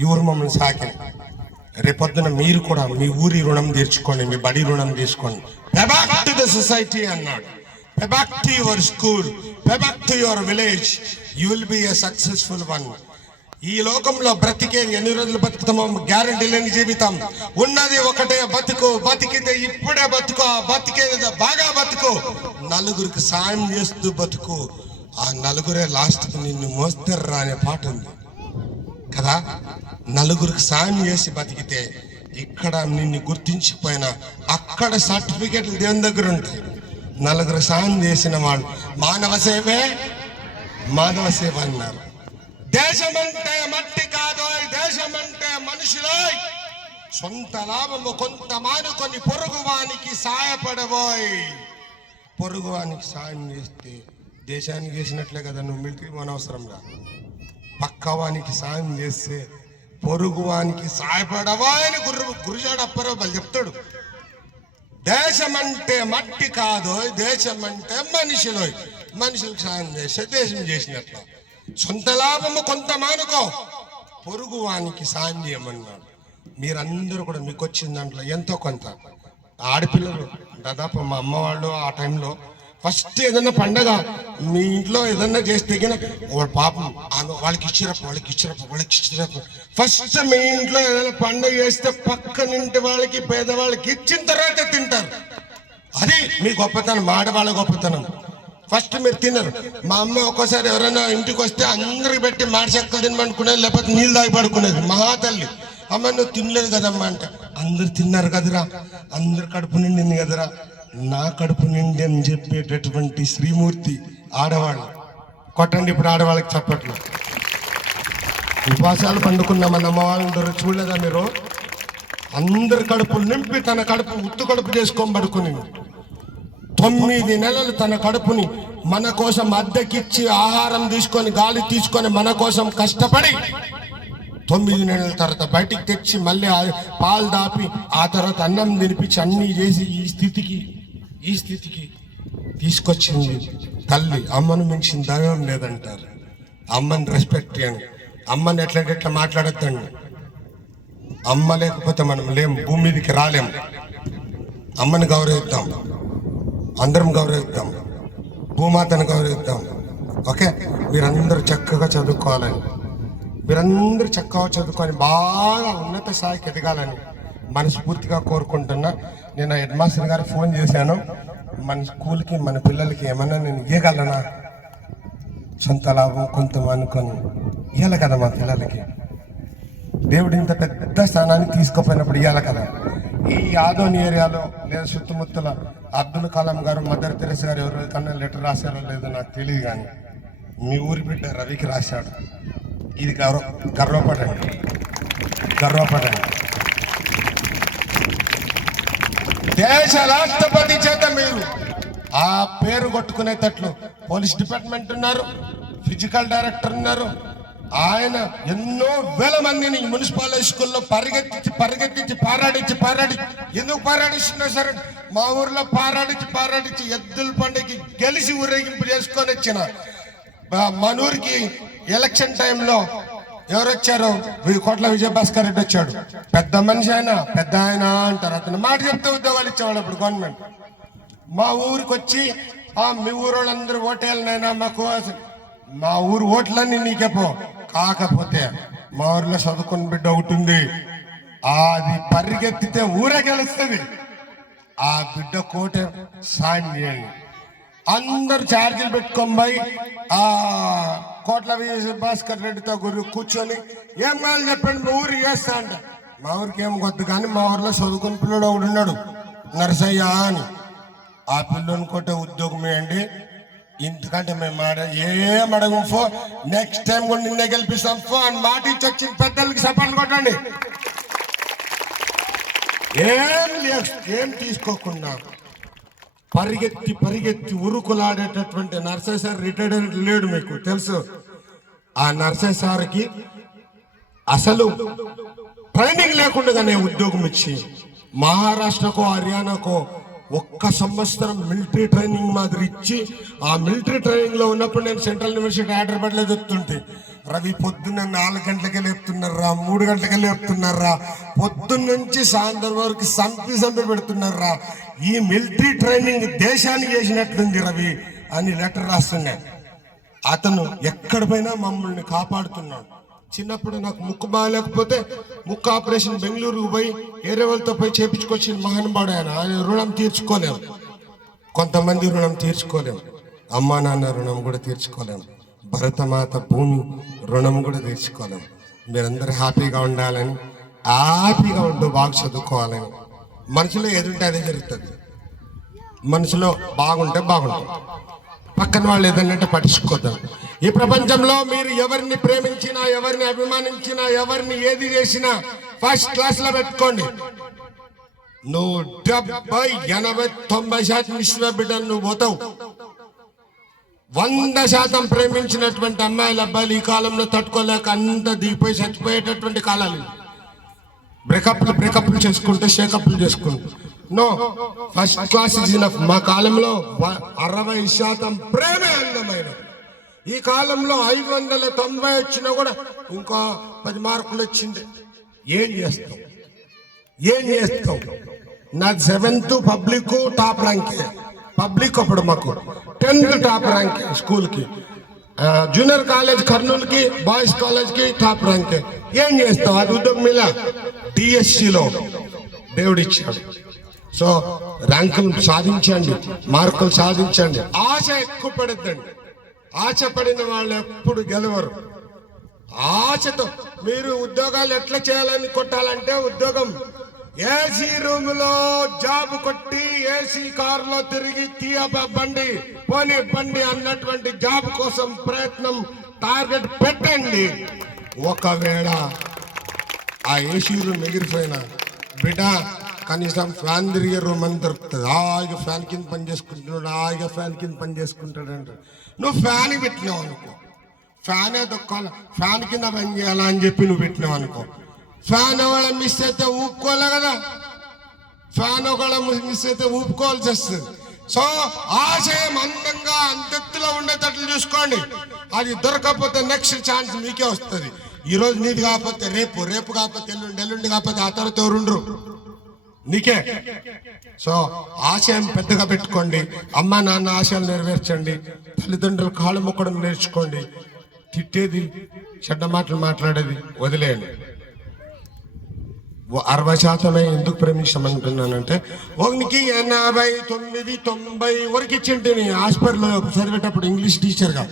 ఈ ఊరు మమ్మల్ని సాకింది. రేపొద్దున మీరు కూడా మీ ఊరి రుణం తీర్చుకోండి. మీ బడి రుణం తీసుకోండి. Pay back to the society అన్నాడు. Pay back to your school. Pay back to your village. You will be a successful one. ఈ లోకంలో బ్రతికేది ఎన్ని రోజులు బతుకుతామో గ్యారంటీ లేని జీవితం. ఉన్నది ఒకటే బతుకు. బతికితే ఇప్పుడే బతుకు. ఆ బతికేది బాగా బతుకు. నలుగురికి సాయం చేస్తూ బతుకు. ఆ నలుగురే లాస్ట్కి నిన్ను మోస్తర్రా అనే పాట ఉంది కదా. నలుగురికి సాయం చేసి బతికితే ఇక్కడ నిన్ను గుర్తించిపోయినా అక్కడ సర్టిఫికెట్లు దేవుని దగ్గర ఉంటాయి. నలుగురు సాయం చేసిన వాళ్ళు మానవ సేవే మాధవ సేవ అన్నారు. దేశమంటే మట్టి కాదు, దేశమంటే మనుషులోయ్. సొంత లాభము కొంత మానుకొని పొరుగువానికి సాయపడబోయ్. పొరుగువానికి సాయం చేస్తే దేశానికి చేసినట్లే కదా. నువ్వు మిలిటరీ అనవసరంగా పక్కవానికి సాయం చేస్తే పొరుగువానికి సాయపడబోయ్ అని గురుజాడ అప్పారావు చెప్తాడు. దేశమంటే మట్టి కాదు, దేశమంటే మనుషులోయ్. మనుషులకు సాయం చేస్తే దేశం చేసినట్ల. సొంత లాభము కొంత మానుకో, పొరుగు వానికి సాయం చేయమన్నాడు. మీరందరూ కూడా మీకు వచ్చిన దాంట్లో ఎంతో కొంత. ఆడపిల్లలు దాదాపు మా అమ్మ వాళ్ళు ఆ టైంలో ఫస్ట్ ఏదన్నా పండగ మీ ఇంట్లో ఏదన్నా చేస్తే పాపం వాళ్ళకి ఇచ్చిరప్పు ఫస్ట్ మీ ఇంట్లో ఏదైనా పండుగ చేస్తే పక్కనింటి వాళ్ళకి, పేదవాళ్ళకి ఇచ్చిన తర్వాత తింటారు. అది మీ గొప్పతనం, ఆడవాళ్ళ గొప్పతనం. ఫస్ట్ మీరు తినరు. మా అమ్మ ఒక్కోసారి ఎవరైనా ఇంటికి వస్తే అందరికి పెట్టి మాడి చెక్కలు తినమనుకునేది, లేకపోతే నీళ్ళు తాగి పడుకునేది. మహాతల్లి, అమ్మ నువ్వు తినలేదు కదమ్మా అంటే, అందరు తిన్నారు కదరా, అందరు కడుపు నిండింది కదరా, నా కడుపు నిండి అని చెప్పేటటువంటి శ్రీమూర్తి ఆడవాళ్ళు. కొట్టండి ఇప్పుడు ఆడవాళ్ళకి చప్పట్లు. ఉపవాసాలు పండుకున్న మన అమ్మ వాళ్ళందరూ చూడలేదా మీరు? అందరి కడుపులు నింపి తన కడుపు ఉత్తు కడుపు చేసుకొని పడుకుని 9 నెలలు తన కడుపుని మన కోసం అద్దెకిచ్చి ఆహారం తీసుకొని గాలి తీసుకొని మన కోసం కష్టపడి 9 నెలల తర్వాత బయటికి తెచ్చి మళ్ళీ పాలు దాపి ఆ తర్వాత అన్నం తినిపించి అన్నీ చేసి ఈ స్థితికి తీసుకొచ్చింది తల్లి. అమ్మను మించిన దైవం లేదంటారు. అమ్మని రెస్పెక్ట్ చేయండి. అమ్మని ఎట్లా మాట్లాడద్దండి. అమ్మ లేకపోతే మనం లేం, భూమి మీదకి రాలేం. అమ్మని గౌరవిద్దాం, అందరం గౌరవిద్దాం, భూమాతను గౌరవిద్దాం. ఓకే, మీరందరూ చక్కగా చదువుకోవాలని, మీరందరూ చక్కగా చదువుకొని బాగా ఉన్నత స్థాయికి ఎదగాలని మనస్ఫూర్తిగా కోరుకుంటున్నా. నేను హెడ్ మాస్టర్ గారికి ఫోన్ చేశాను. మన స్కూల్కి మన పిల్లలకి ఏమన్నా నేను ఇవ్వగలనా, సొంత లాభం కొంత అనుకొని ఇవ్వాలి కదా మా పిల్లలకి. దేవుడు ఇంత పెద్ద స్థానాన్ని తీసుకుపోయినప్పుడు ఇవ్వాలి కదా. ఈ ఆదోని ఏరియాలో లేదా చుట్టుముత్తల అబ్దుల్ కలాం గారు, మదర్ తెరెసా గారు ఎవరికన్నా లెటర్ రాశారో లేదో నాకు తెలియదు, కానీ మీ ఊరి బిడ్డ రవికి రాశాడు. ఇది గర్వపడండి. దేశ రాష్ట్రపతి చేత మీరు ఆ పేరు కొట్టుకునేటట్లు పోలీస్ డిపార్ట్మెంట్ ఉన్నారు, ఫిజికల్ డైరెక్టర్ ఉన్నారు. ఆయన ఎన్నో వేల మందిని మున్సిపల్ హై స్కూల్లో పరిగెత్తించి పారాడి ఎందుకు పారాడిస్తున్నారు సార్? మా ఊర్లో పారాడించి ఎద్దుల పండుగకి గెలిచి ఊరేగింపు చేసుకొని వచ్చిన మనూరికి ఎలక్షన్ టైంలో ఎవరు వచ్చారు? కోట్ల విజయభాస్కర్ రెడ్డి వచ్చాడు. పెద్ద మనిషి పెద్ద ఆయన అంటారు. అతను మాట చెప్తే ఉద్యోగాలు ఇచ్చేవాళ్ళు అప్పుడు గవర్నమెంట్. మా ఊరికి వచ్చి మీ ఊరు వాళ్ళందరూ ఓటేయాలనైనా మాకు, మా ఊరు ఓట్లన్నీ నీకేపో. కాకపోతే మా ఊర్లో చదువుకున్న బిడ్డ ఒకటి ఉంది, అది పరిగెత్తితే ఊరే గెలుస్తుంది. ఆ బిడ్డ కోటే సాయం చేయండి. అందరు ఛార్జీలు పెట్టుకోబోయి ఆ కోట్ల భాస్కర్ రెడ్డితో కూర్చొని ఏం కావాలి చెప్పండి, మా ఊరికి చేస్తా అంట. మా ఊరికి ఏం కొద్ది, కానీ మా ఊర్లో చదువుకున్న పిల్లడు ఒకడు ఉన్నాడు, నరసయ్య అని. ఆ పిల్లని కొట్టే ఉద్యోగం వేయండి. ఎందుకంటే మేము ఏం అడగం ఫో, నెక్స్ట్ టైం కూడా నిన్నే గెలిపిస్తాం ఫో అని మాట ఇచ్చి వచ్చిన పెద్దలకి సపోర్ట్ కొట్టండి. ఏం తీసుకోకుండా పరిగెత్తి ఉరుకులాడేటటువంటి నర్సయ్య సార్ రిటైర్డ్ లేడు, మీకు తెలుసు. ఆ నర్సయ్య సార్కి అసలు ట్రైనింగ్ లేకుండానే ఉద్యోగం ఇచ్చి మహారాష్ట్రకో హర్యానాకో 1 సంవత్సరం మిలిటరీ ట్రైనింగ్ మాదిరి ఇచ్చి, ఆ మిలిటరీ ట్రైనింగ్ లో ఉన్నప్పుడు నేను సెంట్రల్ యూనివర్సిటీ హైదరాబాద్లో చెప్తుంటే, రవి పొద్దున్న 4 గంటలకే లేపుతున్నారా, 3 గంటలకే లేపుతున్నారా, పొద్దున్న నుంచి సాయంత్రం వరకు సంపి పెడుతున్నారా, ఈ మిలిటరీ ట్రైనింగ్ దేశానికి చేసినట్లుంది రవి అని లెటర్ రాస్తున్నాయి. అతను ఎక్కడ పోయినా మమ్మల్ని కాపాడుతున్నాడు. చిన్నప్పుడు నాకు ముక్కు బాగాలేకపోతే ముక్కు ఆపరేషన్ బెంగళూరుకు పోయి ఏరే వాళ్ళతో పోయి చేపించుకొచ్చిన మహానుభావుడు ఆయన రుణం తీర్చుకోలేము. కొంతమంది రుణం తీర్చుకోలేము, అమ్మా నాన్న రుణం కూడా తీర్చుకోలేము, భరతమాత భూమి రుణం కూడా తీర్చుకోలేము. మీరందరూ హ్యాపీగా ఉండాలని, హ్యాపీగా ఉంటూ బాగా చదువుకోవాలని. మనసులో ఏదుంటే అదే జరుగుతుంది. మనసులో బాగుంటే బాగుంటుంది, పక్కన వాళ్ళు ఏదన్నంటే పట్టించుకోద్దాం. ఈ ప్రపంచంలో మీరు ఎవరిని ప్రేమించినా, ఎవరిని అభిమానించినా, ఎవరిని ఏది చేసినా ఫస్ట్ క్లాస్ లో పెట్టుకోండి. నువ్వు 70, 80, 90% ఇచ్చిన బిడ్డను నువ్వు పోతావు. 100% ప్రేమించినటువంటి అమ్మాయిలు అబ్బాయిలు ఈ కాలంలో తట్టుకోలేక అంత దిగిపోయి చచ్చిపోయేటటువంటి కాలాలు. బ్రేకప్లు చేసుకుంటే షేకప్లు చేసుకుంటూ. No, first class is enough. మా కాలంలో 60% ప్రేమే అందమైన. ఈ కాలంలో 590 వచ్చినా కూడా ఇంకా 10 మార్కులు వచ్చింది. ఏం చేస్తావు? నా 7th పబ్లిక్ టాప్ ర్యాంకే. పబ్లిక్ అప్పుడు మాకు 10th టాప్ ర్యాంక్ స్కూల్కి, జూనియర్ కాలేజ్ కర్నూలుకి, బాయ్స్ కాలేజ్కి టాప్ ర్యాంకే. ఏం చేస్తావు? అది ఉద్యోగం మీద డిఎస్సిలో దేవుడు ఇచ్చాడు. సో ర్యాంకులు సాధించండి, మార్కులు సాధించండి. ఆశ ఎక్కువ పడద్దండి. ఆశ పడిన వాళ్ళు ఎప్పుడు గెలవరు. ఆశతో మీరు ఉద్యోగాలు ఎట్లా చేయాలని కొట్టాలంటే, ఉద్యోగం ఏసీ రూమ్ లో జాబ్ కొట్టి ఏసీ కారులో తిరిగి బండి పోనీ బండి అన్నటువంటి జాబ్ కోసం ప్రయత్నం టార్గెట్ పెట్టండి. ఒకవేళ ఆ ఏసీ రూమ్ ఎగిరిపోయినా బిడ్డ కనీసం ఫ్యాన్ తిరిగే రూమ్ అని దొరుకుతుంది. హాయిగా ఫ్యాన్ కింద పని చేసుకుంటున్నాడు, హాయిగా ఫ్యాన్ కింద పని చేసుకుంటాడు అంటారు. నువ్వు ఫ్యాన్ పెట్టినావు అనుకో, ఫ్యానే దొక్కాలి, ఫ్యాన్ కింద పని చేయాలా అని చెప్పి నువ్వు పెట్టినావు అనుకో, ఫ్యాన్ ఒకవేళ మిస్ అయితే ఊపుకోలే కదా, ఫ్యాన్ ఒకవేళ మిస్ అయితే ఊపుకోవాల్సి వస్తుంది. సో ఆశయం అందంగా అంతెత్తులో ఉండేటట్లు చూసుకోండి. అది దొరకకపోతే నెక్స్ట్ ఛాన్స్ మీకే వస్తుంది. ఈరోజు నీది కాకపోతే రేపు, రేపు కాకపోతే ఎల్లుండి, ఎల్లుండి కాకపోతే ఆ తర్వాత ఎవరుండ్రు నీకే. సో ఆశయం పెద్దగా పెట్టుకోండి. అమ్మ నాన్న ఆశయాలు నెరవేర్చండి. తల్లిదండ్రులు కాళ్ళు మొక్కడం నేర్చుకోండి. తిట్టేది, చెడ్డ మాటలు మాట్లాడేది వదిలేయండి. 60% ఎందుకు ప్రేమించమంటున్నానంటే, ఒకనికి 89, 90 వరకు ఇచ్చింటి హాస్పిటల్లో చదివేటప్పుడు ఇంగ్లీష్ టీచర్గా.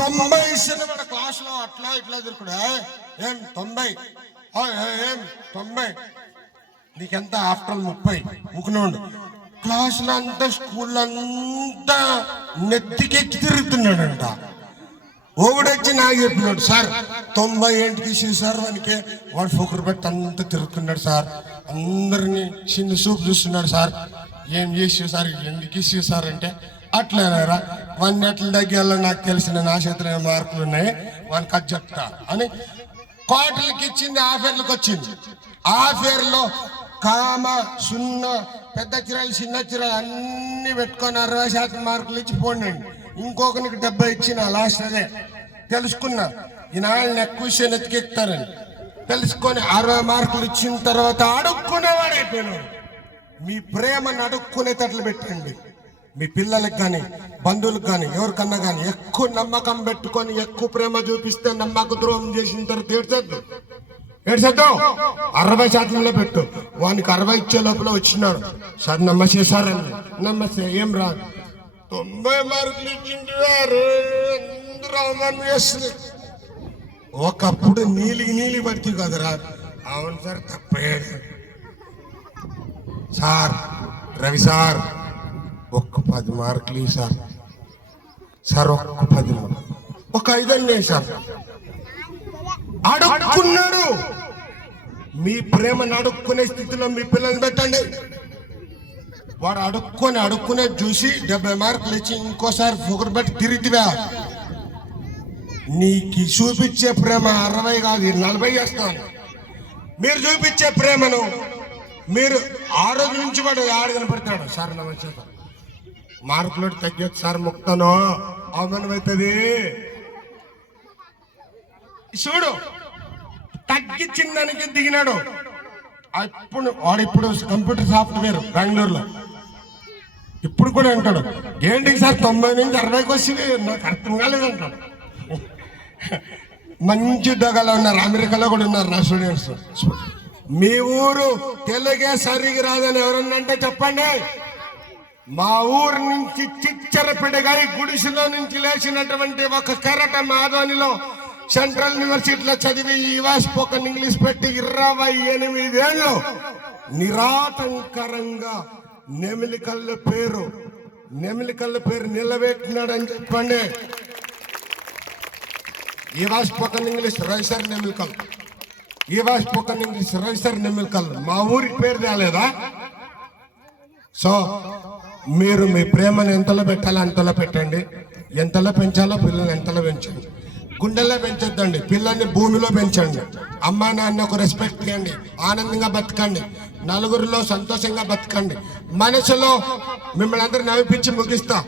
90 ఇచ్చిన మన క్లాస్లో అట్లా ఇట్లా తిరుగుడా, ఏం 90 ఏం 90 నీకెంత ఆఫ్టర్ 30 ముక్కునోండు. క్లాసులో అంతా స్కూల్లో అంతా నెత్తికెక్కి తిరుగుతున్నాడంట. ఒకడొచ్చి నాకు చెప్పినాడు, సార్ 90 ఏంటికి ఇచ్చి సార్ వానికి, వాడు ఫోకర్ పెట్టి అంతా తిరుగుతున్నాడు సార్, అందరినీ చిన్న చూపు చూస్తున్నాడు సార్, ఏం చేసి సార్ ఎందుకు ఇచ్చి సార్ అంటే, అట్లేనారా వాడిని ఎట్లా తగ్గాలో నాకు తెలిసిన నా చేతిలో మార్కులు ఉన్నాయి వానికి అది చెప్తా అని క్వార్టర్లకి ఇచ్చింది, ఆఫేర్లకు వచ్చింది. ఆఫేర్లో కామ, సున్నా, పెద్ద చిరాలు, చిన్న చిరాలు అన్ని పెట్టుకొని 60% మార్కులు ఇచ్చి పోండి. ఇంకొకరికి 70 ఇచ్చిన లాస్ట్ అదే తెలుసుకున్నా. ఈ నాళ్ళని ఎక్కువ విషయం ఎత్తికెత్తారని తెలుసుకొని 60 మార్కులు ఇచ్చిన తర్వాత అడుక్కునేవాడు అయిపోయినాడు. మీ ప్రేమను అడుక్కునేటట్లు పెట్టండి. మీ పిల్లలకు కానీ బంధువులకు కానీ ఎవరికన్నా కానీ ఎక్కువ నమ్మకం పెట్టుకొని ఎక్కువ ప్రేమ చూపిస్తే నమ్మక ద్రోహం చేసిన తర్వాత ఏడ్చేద్దాం 60%లో పెట్టు. వానికి 60 ఇచ్చే లోపల వచ్చినాడు, సార్ నమస్తే సార్ అని. నమస్తే, ఏం రా 90 మార్కులు ఇచ్చింటారు అందరూ అవమానం చేస్తుంది. ఒకప్పుడు నీలి పడుతుంది కదరా. అవును సార్ తప్పేది సార్, రవి సార్ ఒక్క 10 మార్కులు సార్, సార్ ఒక్క 10 ఒక 5 అన్నీ సార్ అడుక్కున్నాడు. మీ ప్రేమను అడుక్కునే స్థితిలో మీ పిల్లల్ని పెట్టండి. వాడు అడుక్కునే చూసి 70 మార్కులు ఇచ్చి ఇంకోసారి ఫోకర్ పెట్టి తిరిగివా, నీకు చూపించే ప్రేమ 60 కాదు 40 చేస్తాను. మీరు చూపించే ప్రేమను మీరు ఆ రోజు నుంచి వాడు ఆడగని పెడతాడు, సార్ నమస్తే సార్ మార్కులు తగ్గచ్చు సార్ ముక్తాను అవమానం అవుతుంది. చూడు తగ్గించిన దానికి దిగినాడు. వాడు కంప్యూటర్ సాఫ్ట్వేర్ బెంగళూరులో ఇప్పుడు కూడా అంటాడు, ఏంటి సార్ 90 నుంచి 60కి వచ్చింది నాకు అర్థం కాలేదంటాడు. మంచి ఉద్యోగాలు ఉన్నారు, అమెరికాలో కూడా ఉన్నారు నా స్టూడెంట్స్. మీ ఊరు తెలుగే సరిగా రాదని ఎవరన్నా అంటే చెప్పండి. మా ఊరు నుంచి చిచ్చరపిడగా గుడిసెలో నుంచి లేచినటువంటి ఒక కెరట మాధవనిలో సెంట్రల్ యూనివర్సిటీలో చదివి స్పోకెన్ ఇంగ్లీష్ పెట్టి 28 ఏళ్ళు నిరాటంకరంగా నెమిలికల్ల పేరు నిలబెట్టినాడని చెప్పండి. Spoken English riser Nemilikal, spoken English riser Nemilikal మా ఊరికి పేరు తేలేదా? సో మీరు మీ ప్రేమను ఎంతలో పెట్టాలో అంతలో పెట్టండి, ఎంతలో పెంచాలో పిల్లల్ని ఎంతలో పెంచండి. గుండెల్లో పెంచొద్దండి, పిల్లల్ని భూమిలో పెంచండి. అమ్మా నాన్నకు రెస్పెక్ట్ ఇవ్వండి, ఆనందంగా బతకండి, నలుగురిలో సంతోషంగా బతకండి. మనసులో మిమ్మల్ని అందరూ నవ్విపించి ముగిస్తా,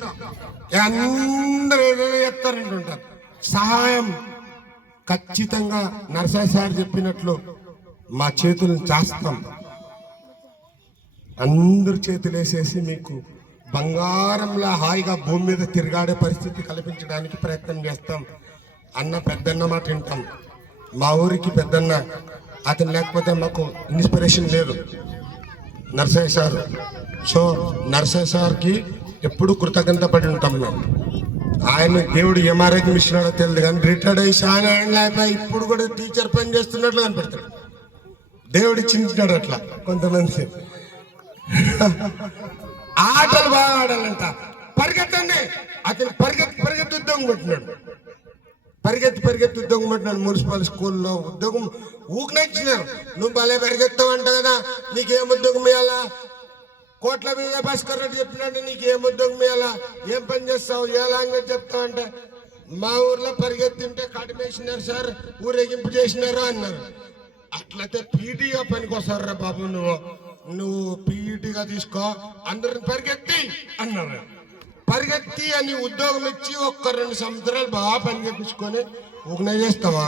అందరూ ఏదేదో చెప్తారంటుంటారు. సహాయం ఖచ్చితంగా నరసాయి సార్ చెప్పినట్లు మా చేతులను చాస్తాం, అందరు చేతులు వేసేసి మీకు బంగారంలా హాయిగా భూమి మీద తిరగాడే పరిస్థితి కల్పించడానికి ప్రయత్నం చేస్తాం అన్న పెద్దన్న మాట వింటాం. మా ఊరికి పెద్దన్న, అతను లేకపోతే మాకు ఇన్స్పిరేషన్ లేదు, నరసయ్య సార్. సో నరసయ్య సార్కి ఎప్పుడు కృతజ్ఞత పడి ఉంటాం మేము. ఆయన దేవుడు ఎంఆర్ఐకి మిషనాడో తెలియదు కానీ రిటైర్డ్ అయ్యి చాలా ఇప్పుడు కూడా టీచర్ పని చేస్తున్నట్లు కనిపెడతాడు. దేవుడు చింటాడు అట్లా కొంతమంది. ఆటలు బాగా ఆడాలంట. పరిగెత్తండి, అతను పరిగెత్తి ఉద్యోగం పెట్టినాడు. పరిగెత్తి ఉద్యోగం పెట్టినాడు. మున్సిపల్ స్కూల్లో ఉద్యోగం ఊకినచ్చినారు. నువ్వు భలే పరిగెత్తావంట కదా, నీకేం ఉద్యోగం ఇవ్వాలా? కోట్ల మీద భాస్కర్ రెడ్డి చెప్పినాడు, నీకేం ఉద్యోగం ఇవ్వాలా? ఏం పని చేస్తావు, ఏ లాంగ్వేజ్ చెప్తావంటే, మా ఊర్లో పరిగెత్తింటే కడిమేసినారు సార్, ఊరేగింపు చేసినారు అన్నారు. అట్లయితే పీటీగా పనికి వస్తారు రా బాబు, నువ్వు పీటీగా తీసుకో, అందరిని పరిగెత్తి అన్నారు. పరిగెత్తి అని ఉద్యోగం ఇచ్చి 1-2 సంవత్సరాలు బాగా పని చేపించుకొని ఊకనే చేస్తావా,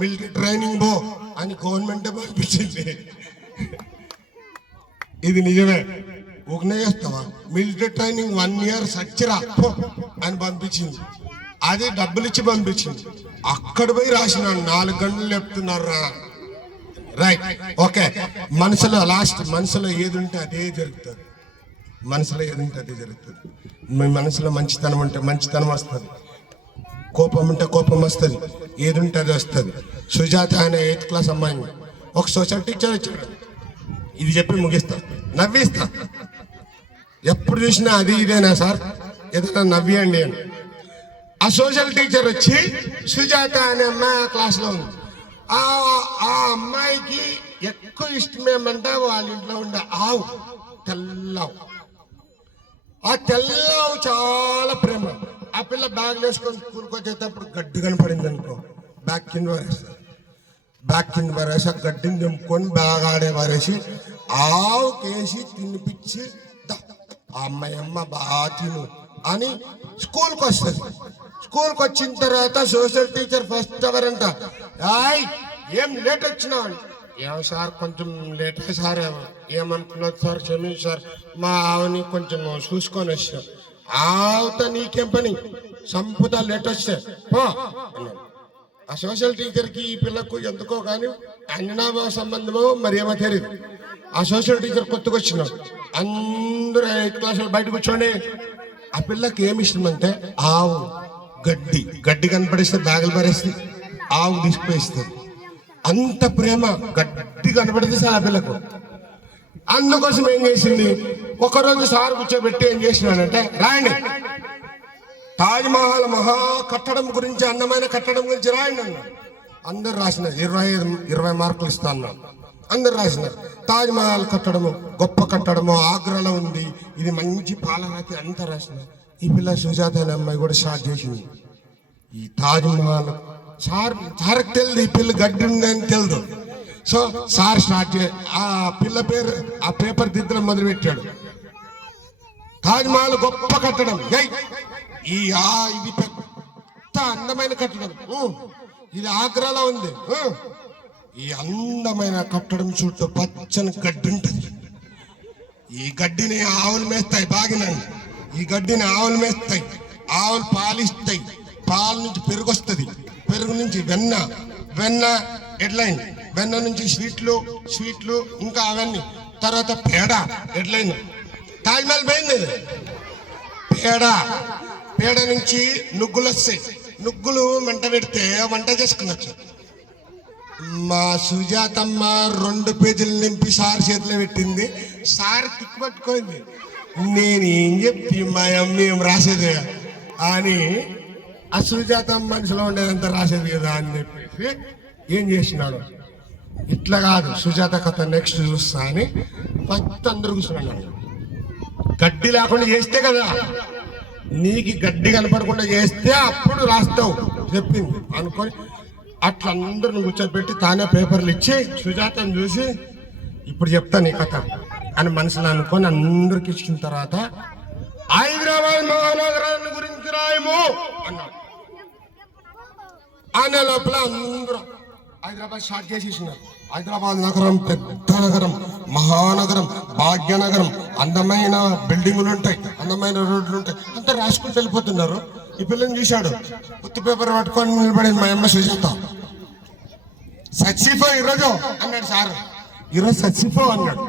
మిలిటరీ ట్రైనింగ్ పో అని గవర్నమెంటే పంపించింది. ఇది నిజమే. ఊకనే చేస్తావా, మిలిటరీ ట్రైనింగ్ 1 ఇయర్ సచ్చిరా పో అని పంపించింది. అది డబ్బులు ఇచ్చి పంపించింది. అక్కడ పోయి రాసినాడు, 4 గంటలు చెప్తున్నారా. Right, okay. మనసులో ఏది ఉంటే అదే జరుగుతుంది. మనసులో ఏది ఉంటే అదే జరుగుతుంది. మీ మనసులో మంచితనం ఉంటే మంచితనం వస్తుంది, కోపం ఉంటే కోపం వస్తుంది, ఏది ఉంటే అది వస్తుంది. సుజాత అనే 8th క్లాస్ అమ్మాయిని ఒక సోషల్ టీచర్ వచ్చాడు. ఇది చెప్పి ముగిస్తా, నవ్విస్తా. ఎప్పుడు చూసినా అది ఇదేనా సార్, ఏదైనా నవ్వియండి అని. ఆ సోషల్ టీచర్ వచ్చి సుజాత అనే అమ్మాయి ఆ క్లాస్లో ఉంది. ఆ అమ్మాయికి ఎక్కువ ఇష్టం ఏమంటే వాళ్ళ ఇంట్లో ఉండే ఆవు, తెల్లవు. ఆ తెల్లవు చాలా ప్రేమ. ఆ పిల్ల బ్యాగ్ వేసుకొని స్కూల్కి వచ్చేటప్పుడు గడ్డి కనపడింది అనుకో, బ్యాగ్ కింద పారేసి ఆ గడ్డిని దింపుకొని బ్యాగ్ ఆడే పారేసి ఆవుకేసి తినిపించి, ఆ అమ్మ బాగా తిను అని స్కూల్కి వస్తుంది. స్కూల్కి వచ్చిన తర్వాత సోషల్ టీచర్ ఫస్ట్ అవర్ అంట, ఏం లేట్ వచ్చినావు? ఏమో సార్ కొంచెం లేట్ అయ్యి సార్, ఏమనుకున్నది సార్, క్షమించు సార్, మా ఆవుని కొంచెం చూసుకొని వచ్చాం. ఆవుతో నీకేం పని, సంపుతా లేట్ వస్తే పో అన్నాడు. ఆ సోషల్ టీచర్కి ఈ పిల్లకు ఎందుకో కానీ అన్ననామా సంబంధమో మరి ఏమో తెలియదు. ఆ సోషల్ టీచర్ కొత్తగా వచ్చినాడు. అందరూ 8th క్లాసులు బయట కూర్చోండి. ఆ పిల్లకి ఏమి ఇష్టం అంటే ఆవు, గడ్డి కనపడిస్తే బ్యాగులు పరేస్తుంది, ఆవు తీసుకుపోయిస్తుంది. అంత ప్రేమ, గడ్డి కనపడితే సార్ ఆ పిల్లకు. అందుకోసం ఏం చేసింది, ఒకరోజు సార్ కూర్చోబెట్టి ఏం చేసినాడంటే, రాయండి తాజ్ మహల్ మహా కట్టడం గురించి, అందమైన కట్టడం గురించి రాయండి అన్నాడు. అందరు రాసినారు. 20 మార్కులు ఇస్తా అన్నాడు. అందరు రాసినారు. తాజ్ మహల్ కట్టడము గొప్ప కట్టడము, ఆగ్రాలో ఉంది, ఇది మంచి పాలరాతి అంతా రాసినారు. ఈ పిల్ల సుజాత అనే అమ్మాయి కూడా స్టార్ట్ చేసింది. ఈ తాజ్ మహల్ సార్కి తెలియదు ఈ పిల్ల గడ్డి ఉందని తెలియదు. సో సార్ స్టార్ట్ ఆ పిల్ల పేరు ఆ పేపర్ దిద్దడం మొదలు పెట్టాడు. తాజ్ మహల్ గొప్ప కట్టడం, ఇది పెద్ద అందమైన కట్టడం, ఇది ఆగ్రాలో ఉంది. ఈ అందమైన కట్టడం చుట్టూ పచ్చని గడ్డి ఉంటుంది. ఈ గడ్డిని ఆవులు మేస్తాయి. బాగినండి, ఈ గడ్డిని ఆవులు మేస్తాయి. ఆవులు పాలిస్తాయి. పాల నుంచి పెరుగు వస్తుంది, పెరుగు నుంచి వెన్న ఎడ్లైన్, వెన్న నుంచి స్వీట్లు ఇంకా అవన్నీ. తర్వాత పేడ ఎడ్లైన్. తాజ్మహల్ పోయింది. పేడ నుంచి నుగ్గులు వస్తాయి. నుగ్గులు మంట పెడితే వంట చేసుకునొచ్చు. మా సుజాతమ్మ 2 పేజీలు నింపి సార్ చేతిలో పెట్టింది. సార్ తిక్కు పట్టుకోయింది. నేనేం చెప్తి మా అమ్మ ఏం రాసేది అని, ఆ సుజాతమ్మ మనసులో ఉండేదంతా రాసేది కదా అని చెప్పేసి ఏం చేసినాడు, ఇట్లా కాదు సుజాత కథ నెక్స్ట్ చూస్తా అని ఫస్ట్ అందరు కూర్చున్నాడు. గడ్డి లేకుండా చేస్తే కదా, నీకు గడ్డి కనపడకుండా చేస్తే అప్పుడు రాస్తావు చెప్పింది అనుకొని అట్లా అందరిని కూర్చోబెట్టి తానే పేపర్లు ఇచ్చి సుజాతను చూసి ఇప్పుడు చెప్తా నీ కథ అని మనసులో అనుకొని అందరికి ఇచ్చిన తర్వాత హైదరాబాద్ మహానగరాన్ని గురించి రాయము అన్నాడు. అనే లోపల అందరూ హైదరాబాద్ స్టార్ట్ చేసేసినారు. హైదరాబాద్ నగరం పెద్ద నగరం, మహానగరం, భాగ్యనగరం, అందమైన బిల్డింగులు ఉంటాయి, అందమైన రోడ్లు ఉంటాయి, అంతా రాసుకుంటూ వెళ్ళిపోతున్నారు. ఈ పిల్లని చూశాడు, ఉత్తి పేపర్ పట్టుకొని నిలబడింది మా అమ్మ సుజాత. సచ్చిపో ఈరోజు అన్నాడు సార్. ఈరోజు సచ్చిపో అన్నాడు.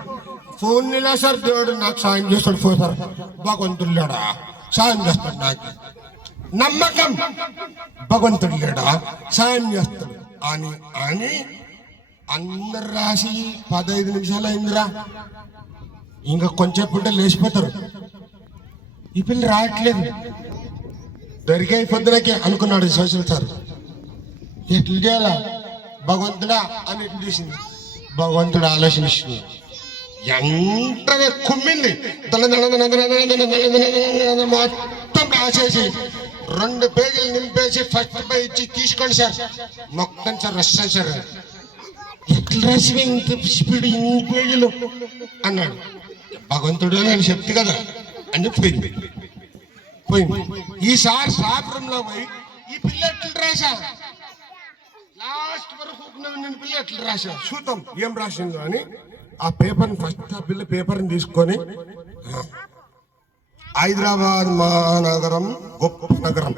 ఫోన్ నిలా సార్, దేవుడు నాకు సాయం చేస్తాడు. ఫోన్ సార్ భగవంతుడు లేడా సాయం చేస్తాడు, నాకు నమ్మకం భగవంతుడు లేడా సాయం చేస్తాడు అని అందరు రాసి 15 నిమిషాలు అయిందిరా, ఇంకా కొంచెం ఉంటే లేచిపోతారు. ఈ పిల్ల రావట్లేదు, దొరికాయి పొద్దునకే అనుకున్నాడు సోషల్ సార్. ఎట్లు చేయాలా భగవంతుడా అని ఎట్లు చేసింది, భగవంతుడు ఆలోచించింది. ఎంతగా కుమ్మింది, మొత్తం రాసేసి 2 పేజీలు నింపేసి ఫస్ట్ పై ఇచ్చి తీసుకోండి సార్, మొత్తం సార్ రాశాను సార్. ఎట్లా రాసి ఇంత స్పీడ్ ఇన్ని పేజీలు అన్నాడు. భగవంతుడు నేను చెప్తే కదా అని చెప్పి పోయింది. ఈసారి స్టాఫ్ రూమ్ లో పోయి ఈ పిల్ల ఎట్లా రాసా, లాస్ట్ వరకు నేను పిల్ల ఎట్లా రాసా చూద్దాం ఏం రాసిందో అని ఆ పేపర్ని ఫస్ట్ ఆ పిల్ల పేపర్ని తీసుకొని, హైదరాబాద్ మహానగరం గొప్ప నగరం,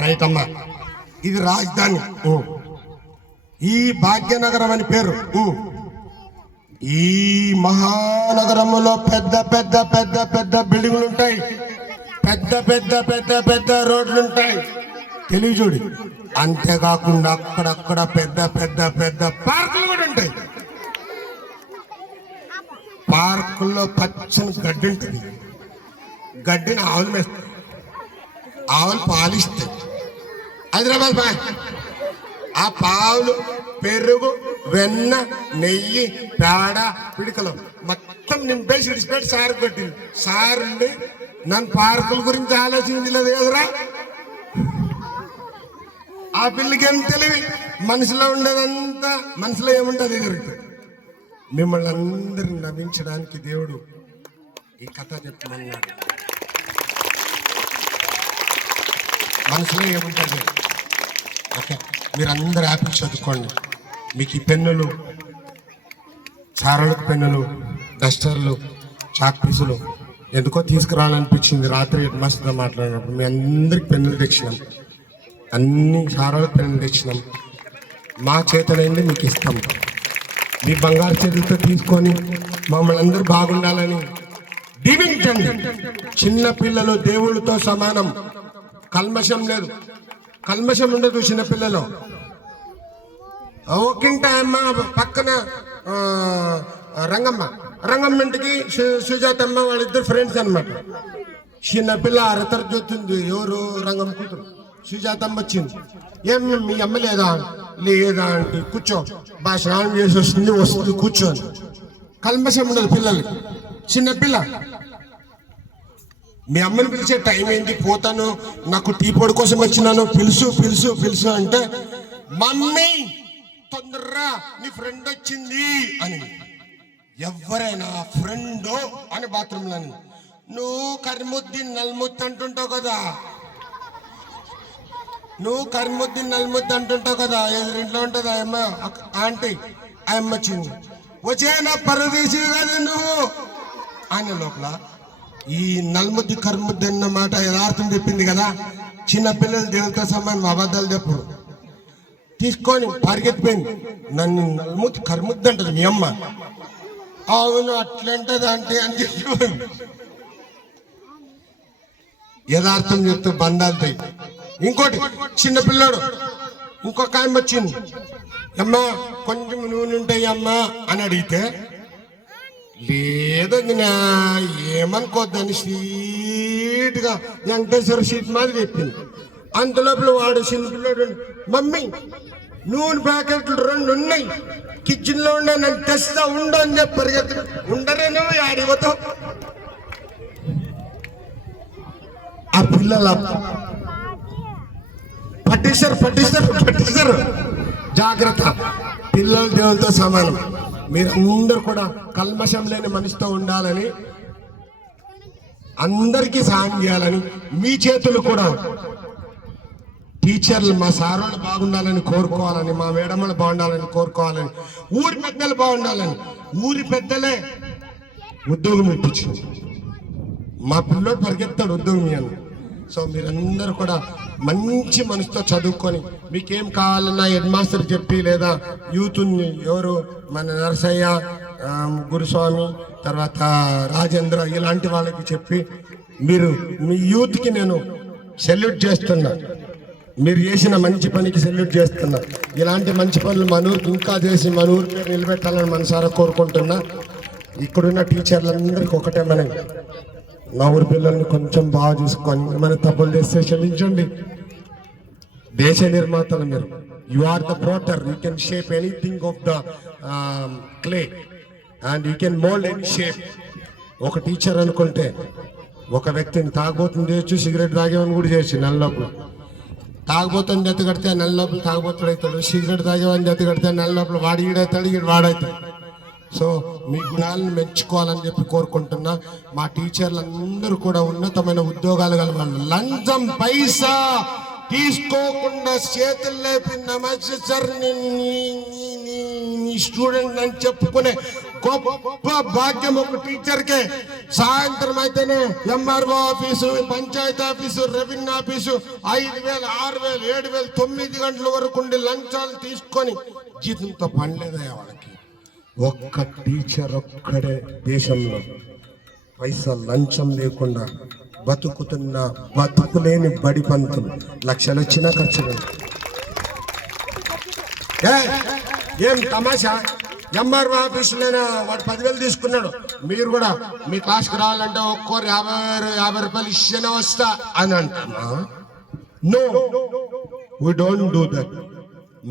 రైట్ అమ్మా, ఇది రాజధాని, ఈ భాగ్యనగరం అని పేరు. ఈ మహానగరంలో పెద్ద పెద్ద పెద్ద పెద్ద బిల్డింగ్లు ఉంటాయి, పెద్ద పెద్ద పెద్ద పెద్ద రోడ్లు ఉంటాయి, తెలియజూడి. అంతేకాకుండా అక్కడక్కడ పెద్ద పెద్ద పెద్ద పార్కులు కూడా ఉంటాయి. పార్కుల్లో పచ్చని గడ్డి ఉంటుంది, గడ్డిని ఆవులు వేస్తాయి, ఆవులు పాలిస్తాయి. హైదరాబాద్ బాయ్, ఆ పావులు పెరుగు వెన్న నెయ్యి పేడ పిడికలు మొత్తం నింపేసి విడిచిపెట్టి సార్ కొట్టింది. సార్ ఉండి నన్ను పార్కుల గురించి ఆలోచించలేదు కదరా. ఆ పిల్లకి ఏం తెలివి, మనసులో ఉండేదంతా మనసులో ఏముంటుంది జరుగుతుంది. మిమ్మల్ని అందరిని నవ్వించడానికి దేవుడు ఈ కథ చెప్పమన్నాడు. మనసులో ఏముంటుంది, ఓకే, మీరందరూ యాపిల్ చదువుకోండి. మీకు ఈ పెన్నులు, చారలకు పెన్నులు, డస్టర్లు, చాక్ పీసులు ఎందుకో తీసుకురావాలనిపించింది. రాత్రి హెడ్ మాస్టర్తో మాట్లాడినప్పుడు మీ అందరికి పెన్నులు తెచ్చినాం, అన్ని చారలకు పెన్నులు తెచ్చినాం. మా చేతనైంది మీకు ఇస్తాం. మీ బంగారు చేతులతో తీసుకొని మమ్మల్ని అందరూ బాగుండాలని దీవించండి. చిన్న పిల్లలు దేవుళ్ళతో సమానం, కల్మషం లేదు, కల్మషం ఉండదు చిన్నపిల్లలో. ఒక్కింట అమ్మ పక్కన రంగమ్మ ఇంటికి సుజాతమ్మ వాళ్ళిద్దరు ఫ్రెండ్స్ అనమాట. చిన్నపిల్ల అరతర చూస్తుంది, ఎవరు రంగమ్మ కూతురు సుజాతమ్మ వచ్చింది. ఏం మీ అమ్మ లేదా, లేదా అంటే కూర్చో, బాగా స్నానం చేసి వస్తుంది కూర్చోని. కల్మషం ఉండదు పిల్లలకి. చిన్నపిల్ల మీ అమ్మని పిలిచే టైం ఏంటి, పోతాను, నాకు టీ పొడి కోసం వచ్చినాను, పిలుసు పిలుసు పిలుసు అంటే, మమ్మీ తొందరరా నీ ఫ్రెండ్ వచ్చింది అని. ఎవరైనా ఫ్రెండ్ అని బాత్రూంలో అని, నువ్వు కరిముద్దీన్ నల్ముద్దు అంటుంటావు కదా, నువ్వు కరిముద్దీన్ నల్ముద్దు అంటుంటావు కదా, ఎదురింట్లో ఉంటుంది ఆయమ్మ ఆంటీ, ఆయమ్మ వచ్చింది, వచ్చే నా పరదేశీ కదా నువ్వు ఆయన లోపల ఈ నల్ముద్ది కర్ముద్ది అన్న మాట యథార్థం చెప్పింది కదా. చిన్నపిల్లలు దేవుడితో సమానం, అబద్ధాలు చెప్పరు. తీసుకొని పరిగెత్తిపోయింది. నన్ను నల్ముద్ది కర్ముద్ది అంటది మీ అమ్మ. అవును అట్లంటది అంటే అని చెప్పి యథార్థం చెప్తే బంధాలు. ఇంకోటి చిన్నపిల్లాడు, ఇంకొక ఆయన వచ్చింది, అమ్మ కొంచెం నూనె ఉంటాయి అమ్మ అని అడిగితే, లేదండి నా ఏమనుకోద్దని స్వీట్గా వెంకటేశ్వర సీట్ మాదిరి చెప్పింది. అంతలోపల వాడు చిన్నపిల్లాడు, మమ్మీ నూనె ప్యాకెట్లు 2 ఉన్నాయి కిచెన్ లో ఉండే, నన్ను తెస్తా ఉండు అని చెప్పి పరిగెత్తి. ఉండరే నువ్వు ఆడిపోతావు. ఆ పిల్లల పట్టిస్తారు. జాగ్రత్త, పిల్లలు దేవులతో సమానం. మీరందరూ కూడా కల్మషం లేని మనిషితో ఉండాలని, అందరికీ సహాయం చేయాలని, మీ చేతులు కూడా టీచర్లు మా సార్ వాళ్ళు బాగుండాలని కోరుకోవాలని, మా మేడం వాళ్ళు బాగుండాలని కోరుకోవాలని, ఊరి పెద్దలు బాగుండాలని. ఊరి పెద్దలే ఉద్యోగం ఇప్పించింది. మా పిల్లోడు పరిగెత్తాడు ఉద్యోగం అని. సో మీరందరూ కూడా మంచి మనసుతో చదువుకొని, మీకేం కావాలన్నా హెడ్ మాస్టర్ చెప్పి, లేదా యూత్ ఎవరు మన నరసయ్య, గురుస్వామి, తర్వాత రాజేంద్ర ఇలాంటి వాళ్ళకి చెప్పి, మీరు మీ యూత్కి నేను సెల్యూట్ చేస్తున్నా. మీరు చేసిన మంచి పనికి సెల్యూట్ చేస్తున్నా. ఇలాంటి మంచి పనులు మన ఊరికి ఇంకా చేసి మన ఊరి పేరు నిలబెట్టాలని మనసారా కోరుకుంటున్నా. ఇక్కడున్న టీచర్లందరికీ ఒకటే మనం, నా ఊరి పిల్లల్ని కొంచెం బాగా చూసుకొని ఏమైనా తప్పులు చేస్తే క్షమించండి. దేశ నిర్మాతలు మీరు. You are the potter. You can shape anything of the clay and you can mould any shape. ఒక టీచర్ అనుకుంటే ఒక వ్యక్తిని తాగుబోతుని చేయొచ్చు, సిగరెట్ తాగేవని కూడా చేయొచ్చు. నెల లోపల తాగుబోతుని జత కడితే నెల లోపల తాగుబోతుడు అవుతాడు, సిగరెట్ తాగేవని జత కడితే నెల లోపల వాడు ఈడవుతాడు, ఈడు వాడవుతాడు. సో మీ గుణాలను మెచ్చుకోవాలని చెప్పి కోరుకుంటున్నా. మా టీచర్లందరూ కూడా ఉన్నతమైన ఉద్యోగాలు కలవాలి. లంచం పైసా తీసుకోకుండా చేతులు లేపి నమస్తే సార్ నీ స్టూడెంట్ అని చెప్పుకునే గొప్ప భాగ్యం ఒక టీచర్కే. సాయంత్రం అయితేనే MRO office, panchayat office, revenue office 5,000, 6,000, 7,000, 9 గంటల వరకు ఉండి లంచాలు తీసుకొని జీతంతో పనిలేదయ్యా వాళ్ళకి. ఒక్క టీచర్ ఒక్కడే దేశంలో పైసా లంచం లేకుండా బతుకుతున్న బతుకులేని బడి పంతులు. లక్షలు వచ్చినా ఖర్చు లేదు. ఏం తమాషా? ఎంఆర్ఓ ఆఫీసులోనే వాడు 10,000 తీసుకున్నాడు. మీరు కూడా మీ క్లాస్కి రావాలంటే ఒక్కోరు 50 రూపాయలు ఇస్తేనే వస్తా అని అంటున్నా. No, we don't do that.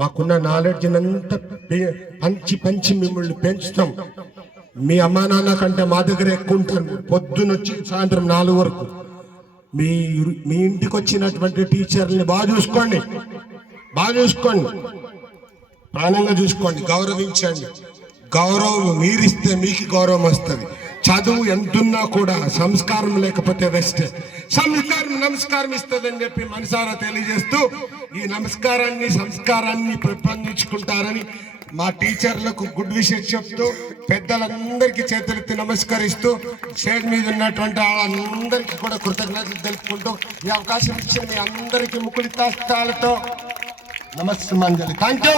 మాకున్న నాలెడ్జ్ అంతా పంచి మిమ్మల్ని పెంచుతాం. మీ అమ్మా నాన్న కంటే మా దగ్గర ఎక్కువ ఉంటాను. పొద్దునొచ్చి సాయంత్రం 4 వరకు మీ ఇంటికి వచ్చినటువంటి టీచర్ని బాగా చూసుకోండి, ప్రాణంగా చూసుకోండి, గౌరవించండి. గౌరవం మీరిస్తే మీకు గౌరవం వస్తుంది. చదువు ఎంతున్నా కూడా సంస్కారం లేకపోతే వేస్ట్. నమస్కారం ఇస్తుందని చెప్పి మనసారా తెలియజేస్తూ ఈ సంస్కారాన్ని పెంపొందించుకుంటారని మా టీచర్లకు గుడ్ విషెస్ చెప్తూ పెద్దలందరికీ చేతులెత్తి నమస్కరిస్తూ స్టేజ్ మీద ఉన్నటువంటి వాళ్ళందరికీ కూడా కృతజ్ఞతలు తెలుపుకుంటూ ఈ అవకాశం ఇచ్చిన మీ అందరికీ ముకుళి తాస్తాలతో నమస్కారం. Thank you.